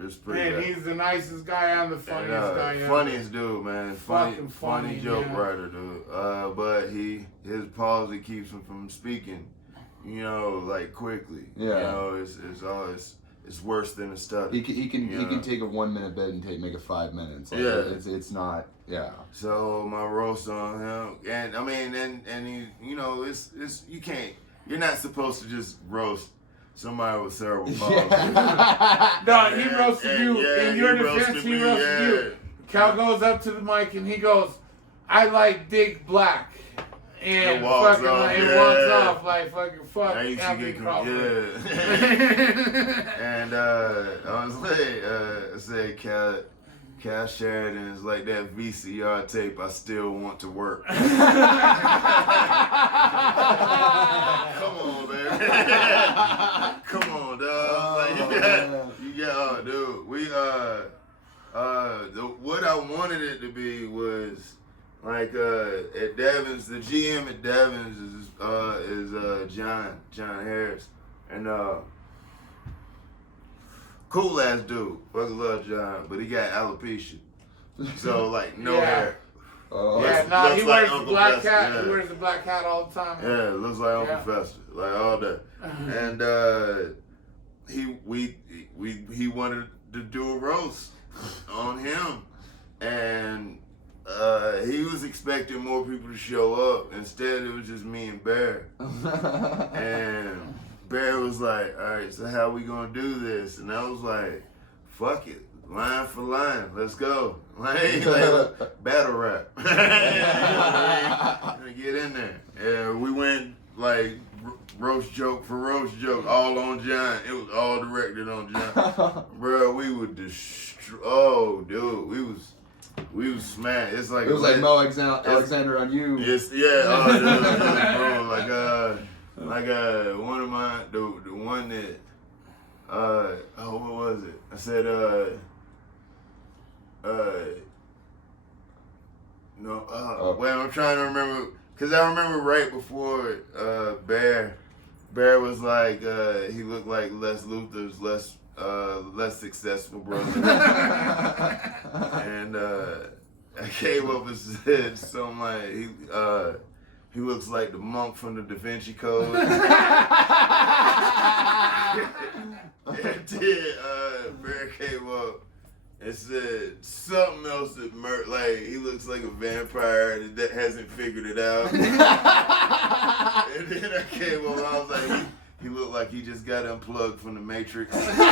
it's pretty bad. He's the nicest guy and the funniest guy. Funniest dude, man. Funny joke man. writer, dude. But his palsy keeps him from speaking, you know, like quickly. Yeah. You know, it's worse than a study. He can take a 1 minute bit and make it 5 minutes. Like, it's not. Yeah. So my roast on him, and I mean, and he, you know, it's you can't. You're not supposed to just roast somebody with cerebral palsy. No, he roasted you. In your defense, he roasted you. Cal goes up to the mic and he goes, "I like Dick Black." And walks off like fucking fuck Anthony Crawford. And I was like, I said, Cal Sheridan is like that VCR tape I still want to work. Come on, baby. Come on, dog. You got, dude. What I wanted it to be was like at Devins, the GM at Devins is John Harris, and cool ass dude. Fucking love John, but he got alopecia, so like no hair. He wears the black hat. Yeah. He wears the black hat all the time. Yeah, it looks like Uncle Fester, like all day. And he wanted to do a roast on him, and he was expecting more people to show up. Instead, it was just me and Bear. And Bear was like, all right, so how we gonna do this? And I was like, fuck it, line for line, let's go. Like battle rap. Get in there. And we went like roast joke for roast joke, all on John. It was all directed on John. Bro, we would destroy. Oh, dude, we was smashed. It's like it was like Mo Alexander on you. It's bro. Like one of my the one that what was it? I said well, I'm trying to remember because I remember right before Bear was like he looked like Les Luthor's less successful brother. And I came up and said something like he looks like the monk from the Da Vinci Code. And then Bear came up and said something else that like he looks like a vampire that hasn't figured it out. And then I came up and I was like, he looked like he just got unplugged from the Matrix. We were destroying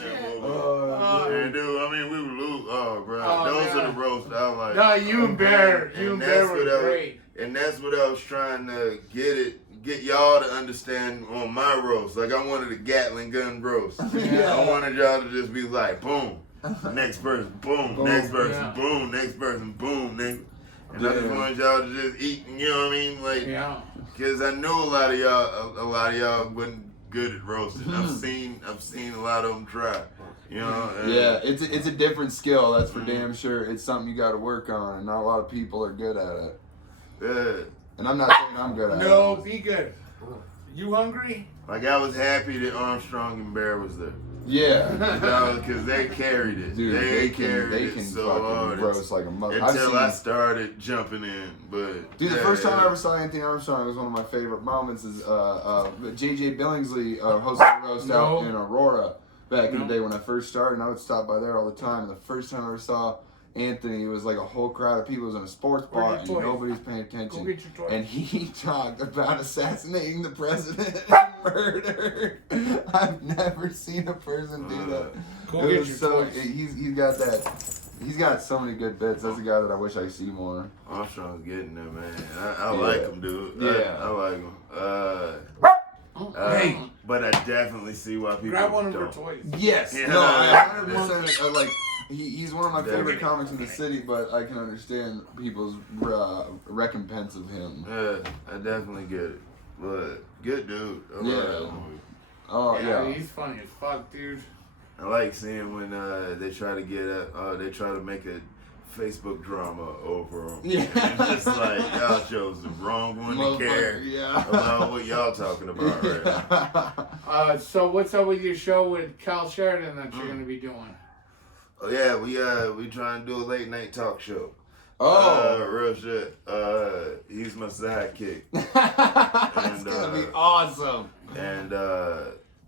that movie. And dude, I mean, we were losing. Oh, bro. Those are the roasts. I was like, no, you and Bear were great. And that's what I was trying to get y'all to understand on my roast. Like, I wanted a Gatling gun roast. I wanted y'all to just be like, boom, next person, boom, next person, boom, next person, boom, next. And I just wanted y'all to just eat, you know what I mean? Like, because I know a lot of y'all wasn't good at roasting. I've seen a lot of them try. You know? Yeah, it's a different skill. That's for damn sure. It's something you got to work on, and not a lot of people are good at it. Yeah. And I'm not saying I'm good at it. No, be good. You hungry? Like, I was happy that Armstrong and Bear was there. Yeah. Because they carried it. Dude, they carried they it can so fucking hard. roast like a mother. Until I started jumping in. But dude, the first time I ever saw Anthony Armstrong was one of my favorite moments. Is JJ Billingsley hosted a roast out in Aurora back in the day when I first started, and I would stop by there all the time. And the first time I ever saw Anthony, it was like a whole crowd of people. It was in a sports bar, and nobody was paying attention. And he talked about assassinating the president and murder. I've never seen a person do that. He's got that. He's got so many good bits. That's a guy that I wish I see more. Armstrong's getting there, man. I like him, dude. Yeah, I like him. Hey, but I definitely see why people grab one of don't. her toys. Yes. Yeah. No, I 100% like. He's one of my favorite comics in the city, but I can understand people's recompense of him. Yeah, I definitely get it. But good dude. I love that movie. Oh yeah, he's funny as fuck, dude. I like seeing when they try to make a Facebook drama over him. Yeah. And it's just like, y'all chose the wrong one to care about what y'all talking about right now. So what's up with your show with Cal Sheridan that you're going to be doing? Oh yeah, we trying to do a late night talk show. Oh, real shit. He's my sidekick. It's gonna be awesome. And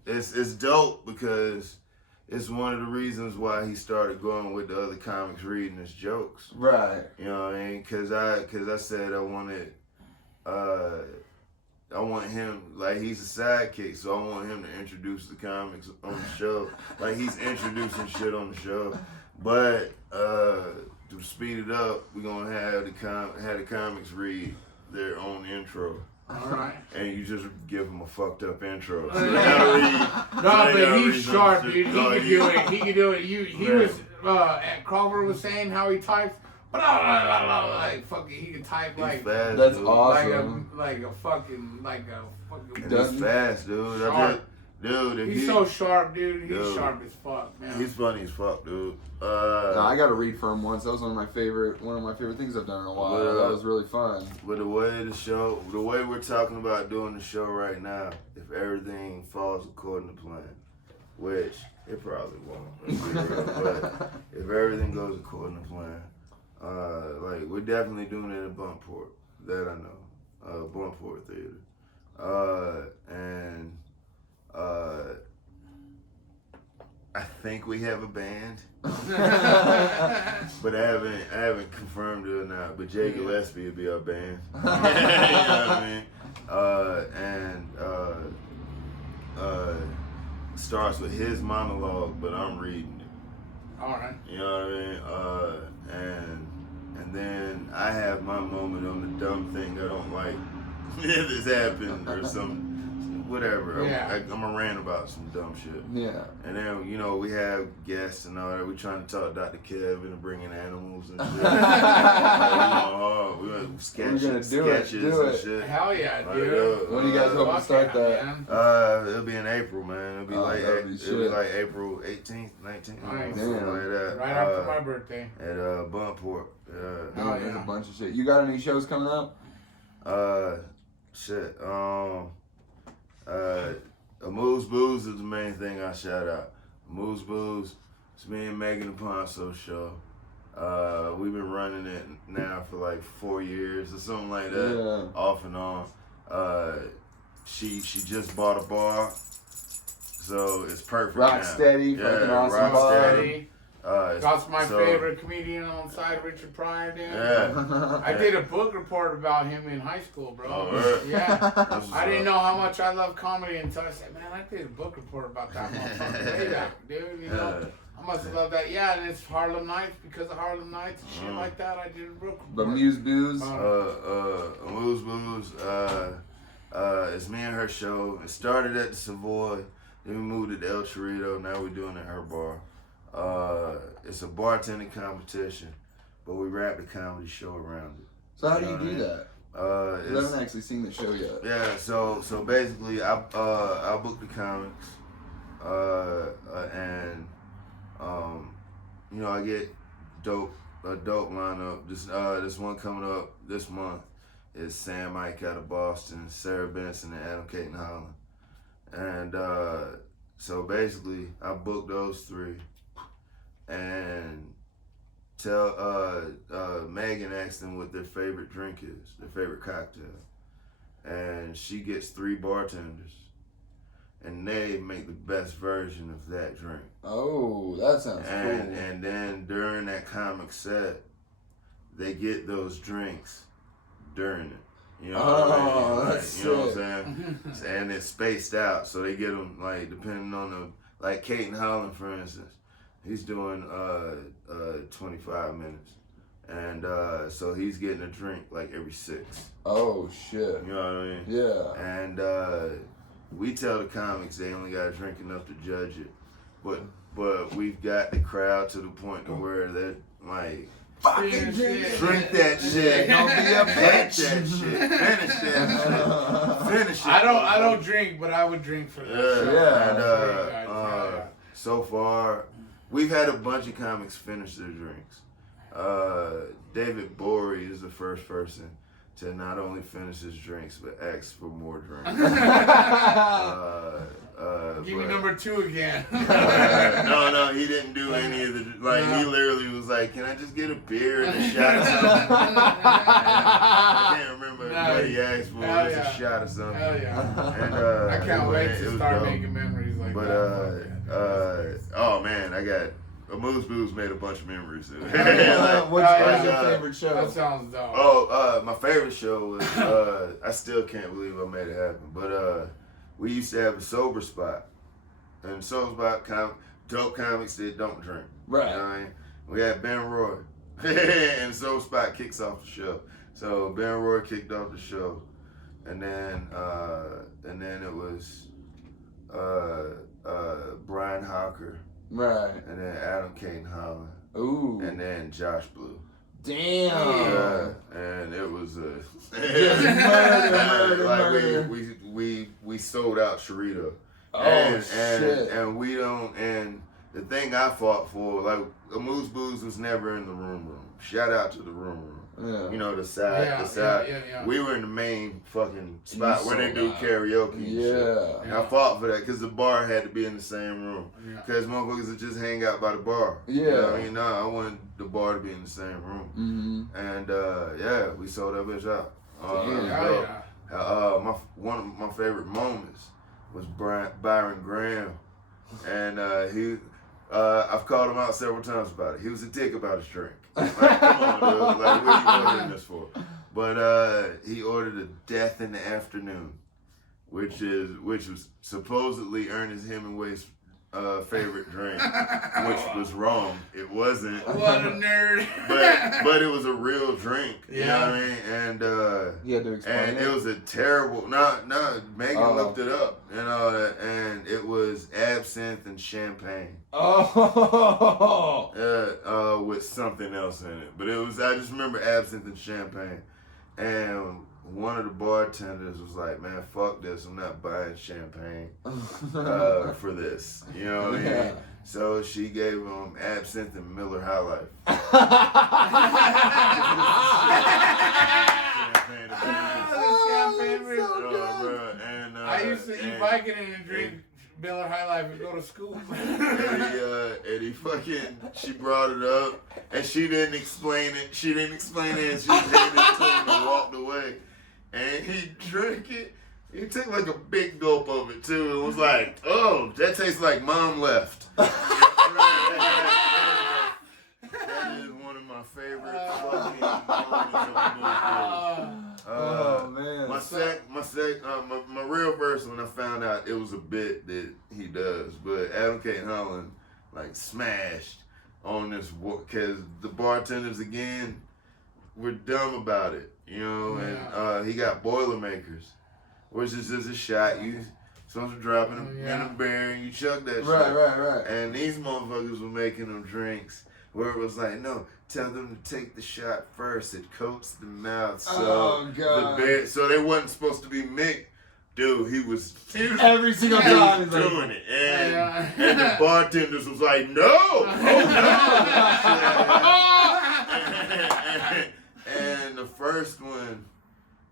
it's dope because it's one of the reasons why he started going with the other comics reading his jokes. Right. You know what I mean? Cause I said I want him, like, he's a sidekick, so I want him to introduce the comics on the show. Like, he's introducing shit on the show. But to speed it up, we're gonna have the comics read their own intro. Alright. And you just give him a fucked up intro. So but he's sharp, dude. He can do it. He was at Crawford was saying how he types. Like fucking, he can type like fast, that's dude. awesome. Like a fucking. He's fast, dude. He's so sharp, dude. He's sharp as fuck, man. He's funny as fuck, dude. I got to read for him once. That was one of my favorite things I've done in a while. That was really fun. With the way we're talking about doing the show right now, if everything falls according to plan, which it probably won't, let's be real, but if everything goes according to plan, like we're definitely doing it in Buntport. That I know, Buntport Theater, and. I think we have a band, but I haven't confirmed it or not. But Jay Gillespie will be our band. You know what I mean? Starts with his monologue, but I'm reading it. All right. You know what I mean? And then I have my moment on the dumb thing I don't like. This happened or something. Whatever. Yeah. I'm a rant about some dumb shit. Yeah. And then, we have guests and all that. We're trying to talk Dr. Kevin and bring in animals and shit. We sketches and shit. Hell yeah, dude. When do you guys hope to start that? It'll be in April, man. It'll be like April 18th, 19th. Nice. Something like that. Right after my birthday. At Buntport. There's a bunch of shit. You got any shows coming up? Shit. Moose Booze is the main thing I shout out. Moose Booze, it's me and Megan the Ponso show. We've been running it now for like 4 years or something like that, off and on. She just bought a bar, so it's perfect. Rock steady, fucking awesome bar. That's my favorite comedian on side, Richard Pryor, dude. Yeah. I did a book report about him in high school, bro. Oh, really? Yeah. I didn't know how much I love comedy until I said, man, I did a book report about that motherfucker way back, dude. You know, I must have loved that. Yeah, and it's Harlem Nights because of Harlem Nights and shit like that. I did a book report. But Muse Booze? Muse Booze, it's me and her show. It started at the Savoy. Then we moved to El Chorrito. Now we're doing it at her bar. It's a bartending competition, but we wrap the comedy show around it. So how do you do that? I haven't actually seen the show yet. Yeah, so basically I book the comics, and I get a dope lineup. This one coming up this month is Sam Ike out of Boston, Sarah Benson, and Adam Caton Holland, and So basically, I booked those 3, and Megan asked them what their favorite drink is, their favorite cocktail, and she gets 3 bartenders, and they make the best version of that drink. Oh, that sounds cool. And then during that comic set, they get those drinks during it. You know what I mean? That's you know what I'm saying? And it's spaced out, so they get them like depending on the like Caden Holland, for instance, he's doing 25 minutes, and so he's getting a drink like every 6. Oh shit! You know what I mean? Yeah. And we tell the comics they only got to drink enough to judge it, but we've got the crowd to the point to where they're like, fucking drink that shit. Don't be a bitch. That shit. Finish that shit. Finish it. I don't drink, but I would drink for that. Yeah. And so far, we've had a bunch of comics finish their drinks. David Bory is the first person to not only finish his drinks but ask for more drinks. Give me number 2 again. No, he didn't do any of the he literally was like, "Can I just get a beer and a shot of something?" I can't remember what he asked for. It was a shot of something. Hell yeah! And I can't wait to start making memories like that. Oh man, I got. Moose Booze made a bunch of memories. What's your favorite show? That sounds dope. My favorite show was, I still can't believe I made it happen, but we used to have a sober spot. And sober spot, dope comics that don't drink. Right. You know what I mean? We had Ben Roy, and sober spot kicks off the show. So Ben Roy kicked off the show, and then it was Brian Hawker. Right. And then Adam Caden Holland. Ooh. And then Josh Blue. Damn. Yeah. And it was murder. We sold out Sharito. Oh shit. And we don't. And the thing I fought for, like, Moose Booze was never in the room. Shout out to the room. Yeah. You know, the side. Yeah. We were in the main fucking spot where they do karaoke. And yeah. And I fought for that because the bar had to be in the same room. Because motherfuckers would just hang out by the bar. Yeah. You know what I mean? No, I wanted the bar to be in the same room. Mm-hmm. And we sold that bitch out. One of my favorite moments was Byron Graham. And I've called him out several times about it. He was a dick about his drink. Like, come on, dude. Like, what are you ordering this for? But he ordered a Death in the Afternoon, which was supposedly Ernest Hemingway's favorite drink, which was wrong. It wasn't. What a nerd. but it was a real drink. You know what I mean? And you had to explain it was a terrible. No, Megan looked it up and all that, and it was absinthe and champagne. With something else in it, but it was. I just remember absinthe and champagne, and one of the bartenders was like, "Man, fuck this! I'm not buying champagne for this." You know what I mean? So she gave him absinthe and Miller High Life. I used to eat Vicodin and drink Miller High Life and go to school. and he fucking, she brought it up, and she didn't explain it. She just handed it to him and walked away. And he drank it. He took like a big gulp of it too, and was like, "Oh, that tastes like Mom left." That is one of my favorite fucking moments of the movie. Oh man. My real verse when I found out it was a bit that he does, but Adam Caden Holland like smashed on this because the bartenders again were dumb about it, you know, and he got Boilermakers, which is just a shot you supposed to drop in a beer and you chug that shit. Right. And these motherfuckers were making them drinks where it was like, no, tell them to take the shot first. It coats the mouth. So God. So they wasn't supposed to be mixed. Dude, he was every single time he was doing it. And the bartenders was like, no! And the first one,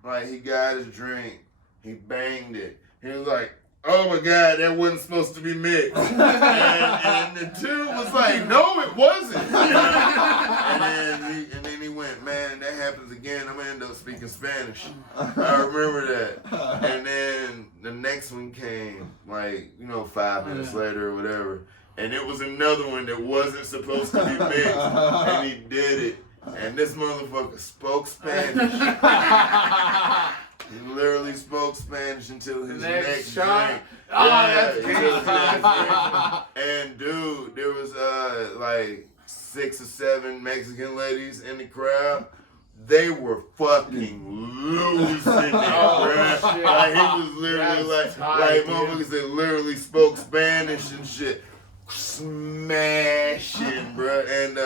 like, he got his drink, he banged it. He was like, oh my God, that wasn't supposed to be mixed. and the dude was like, no, it wasn't. And then he went, man, that happens again, I'm gonna end up speaking Spanish. I remember that. And then the next one came, like, 5 minutes later or whatever. And it was another one that wasn't supposed to be mixed. And he did it. And this motherfucker spoke Spanish. He literally spoke Spanish until his next shot. drink. Oh, Yeah, that's crazy. and dude, there was like 6 or 7 Mexican ladies in the crowd. They were fucking losing it, bruh. Like he was literally like motherfuckers that literally spoke Spanish and shit, smashing, bruh. And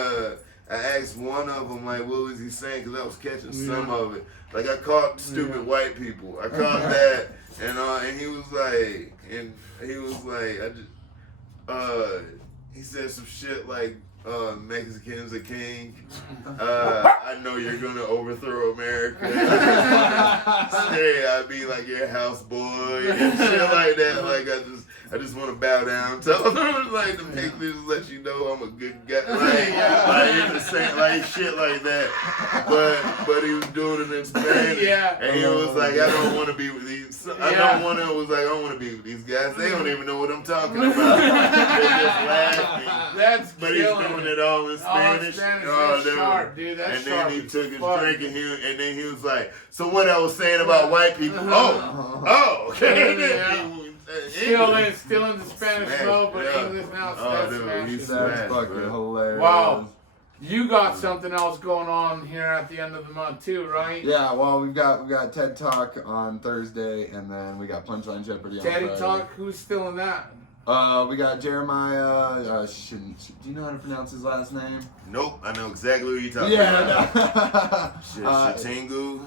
I asked one of them, like, what was he saying? Because I was catching some of it. Like, I caught stupid white people. I caught that. And he was like, he said some shit like, Mexicans are king. I know you're gonna overthrow America. Say I'd be like your houseboy and shit like that. Like I just want to bow down. Tell them like the Mexicans let you know I'm a good guy. Like the same like shit like that. But he was doing it in Spanish. And he was like, I don't want to be with these. I don't want to be with these guys. They don't even know what I'm talking about. They're just laughing. But he's doing it all in Spanish. That's sharp, dude. That's and sharp. then he took his drink and then he was like, so what I was saying about white people? Okay. Still in the Spanish flow, but English now. That's fucking hilarious. Wow. You got something else going on here at the end of the month too, right? Yeah, well, we got TED Talk on Thursday, and then we got Punchline Jeopardy on Teddy Friday. Talk. Who's still in that? We got Jeremiah. Do you know how to pronounce his last name? Nope, I know exactly who you're talking about. Shatingu,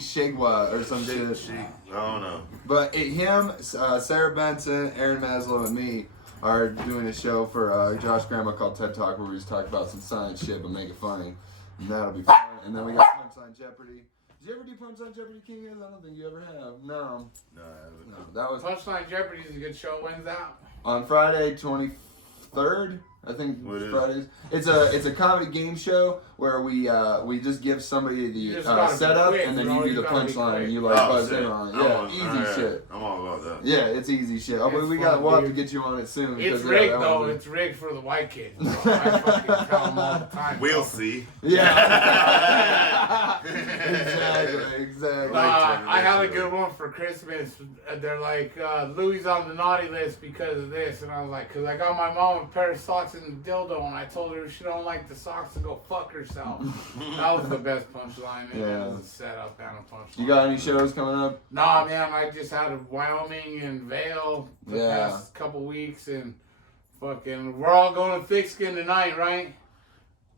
Shagwa or some shit. I don't know. But him, Sarah Benson, Aaron Maslow, and me are doing a show for Josh Grandma called TED Talk, where we just talk about some science shit but make it funny, and that'll be fun. And then we got Punchline Jeopardy. Did you ever do Punchline Jeopardy, King? I don't think you ever have. No, I haven't. No, that was Punchline Jeopardy is a good show. When's that? On Friday, 23rd. I think Fridays. It's a comedy game show where we just give somebody the setup and then you do the punchline and you buzz in on it. Yeah, easy shit. I'm all about that. Yeah, it's easy shit. We'll have to get you on it soon. It's rigged though. It's rigged for the white kids. I fucking tell them all the time. We'll see. Yeah. Exactly. I had a good one for Christmas. They're like, Louis on the naughty list because of this. And I was like, because I got my mom a pair of socks and a dildo, and I told her if she don't like the socks to go fuck herself. That was the best punchline. It was a setup and a punchline. You got any shows coming up? Nah, man. I just had a Wyoming and Vail the past couple weeks, and fucking, we're all going to Thick Skin tonight, right?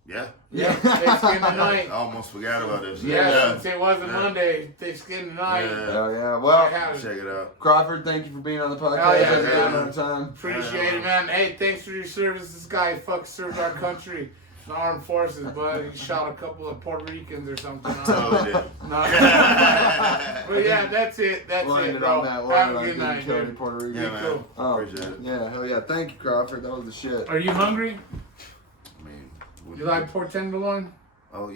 Yeah. Thick Skin tonight. I almost forgot about this. Since it wasn't Monday, Thick Skin tonight. Hell yeah. Well, check it out. Crawford, thank you for being on the podcast. Time. Appreciate it, man. Hey, thanks for your service. This guy served our country. The armed forces, but he shot a couple of Puerto Ricans or something. Totally did. But yeah, that's it. That's it, bro. Have a good night, dude. Puerto Rico. Yeah, man. Cool. Appreciate it. Yeah, hell yeah. Thank you, Crawford. That was the shit. Are you hungry? I mean, You like pork tenderloin?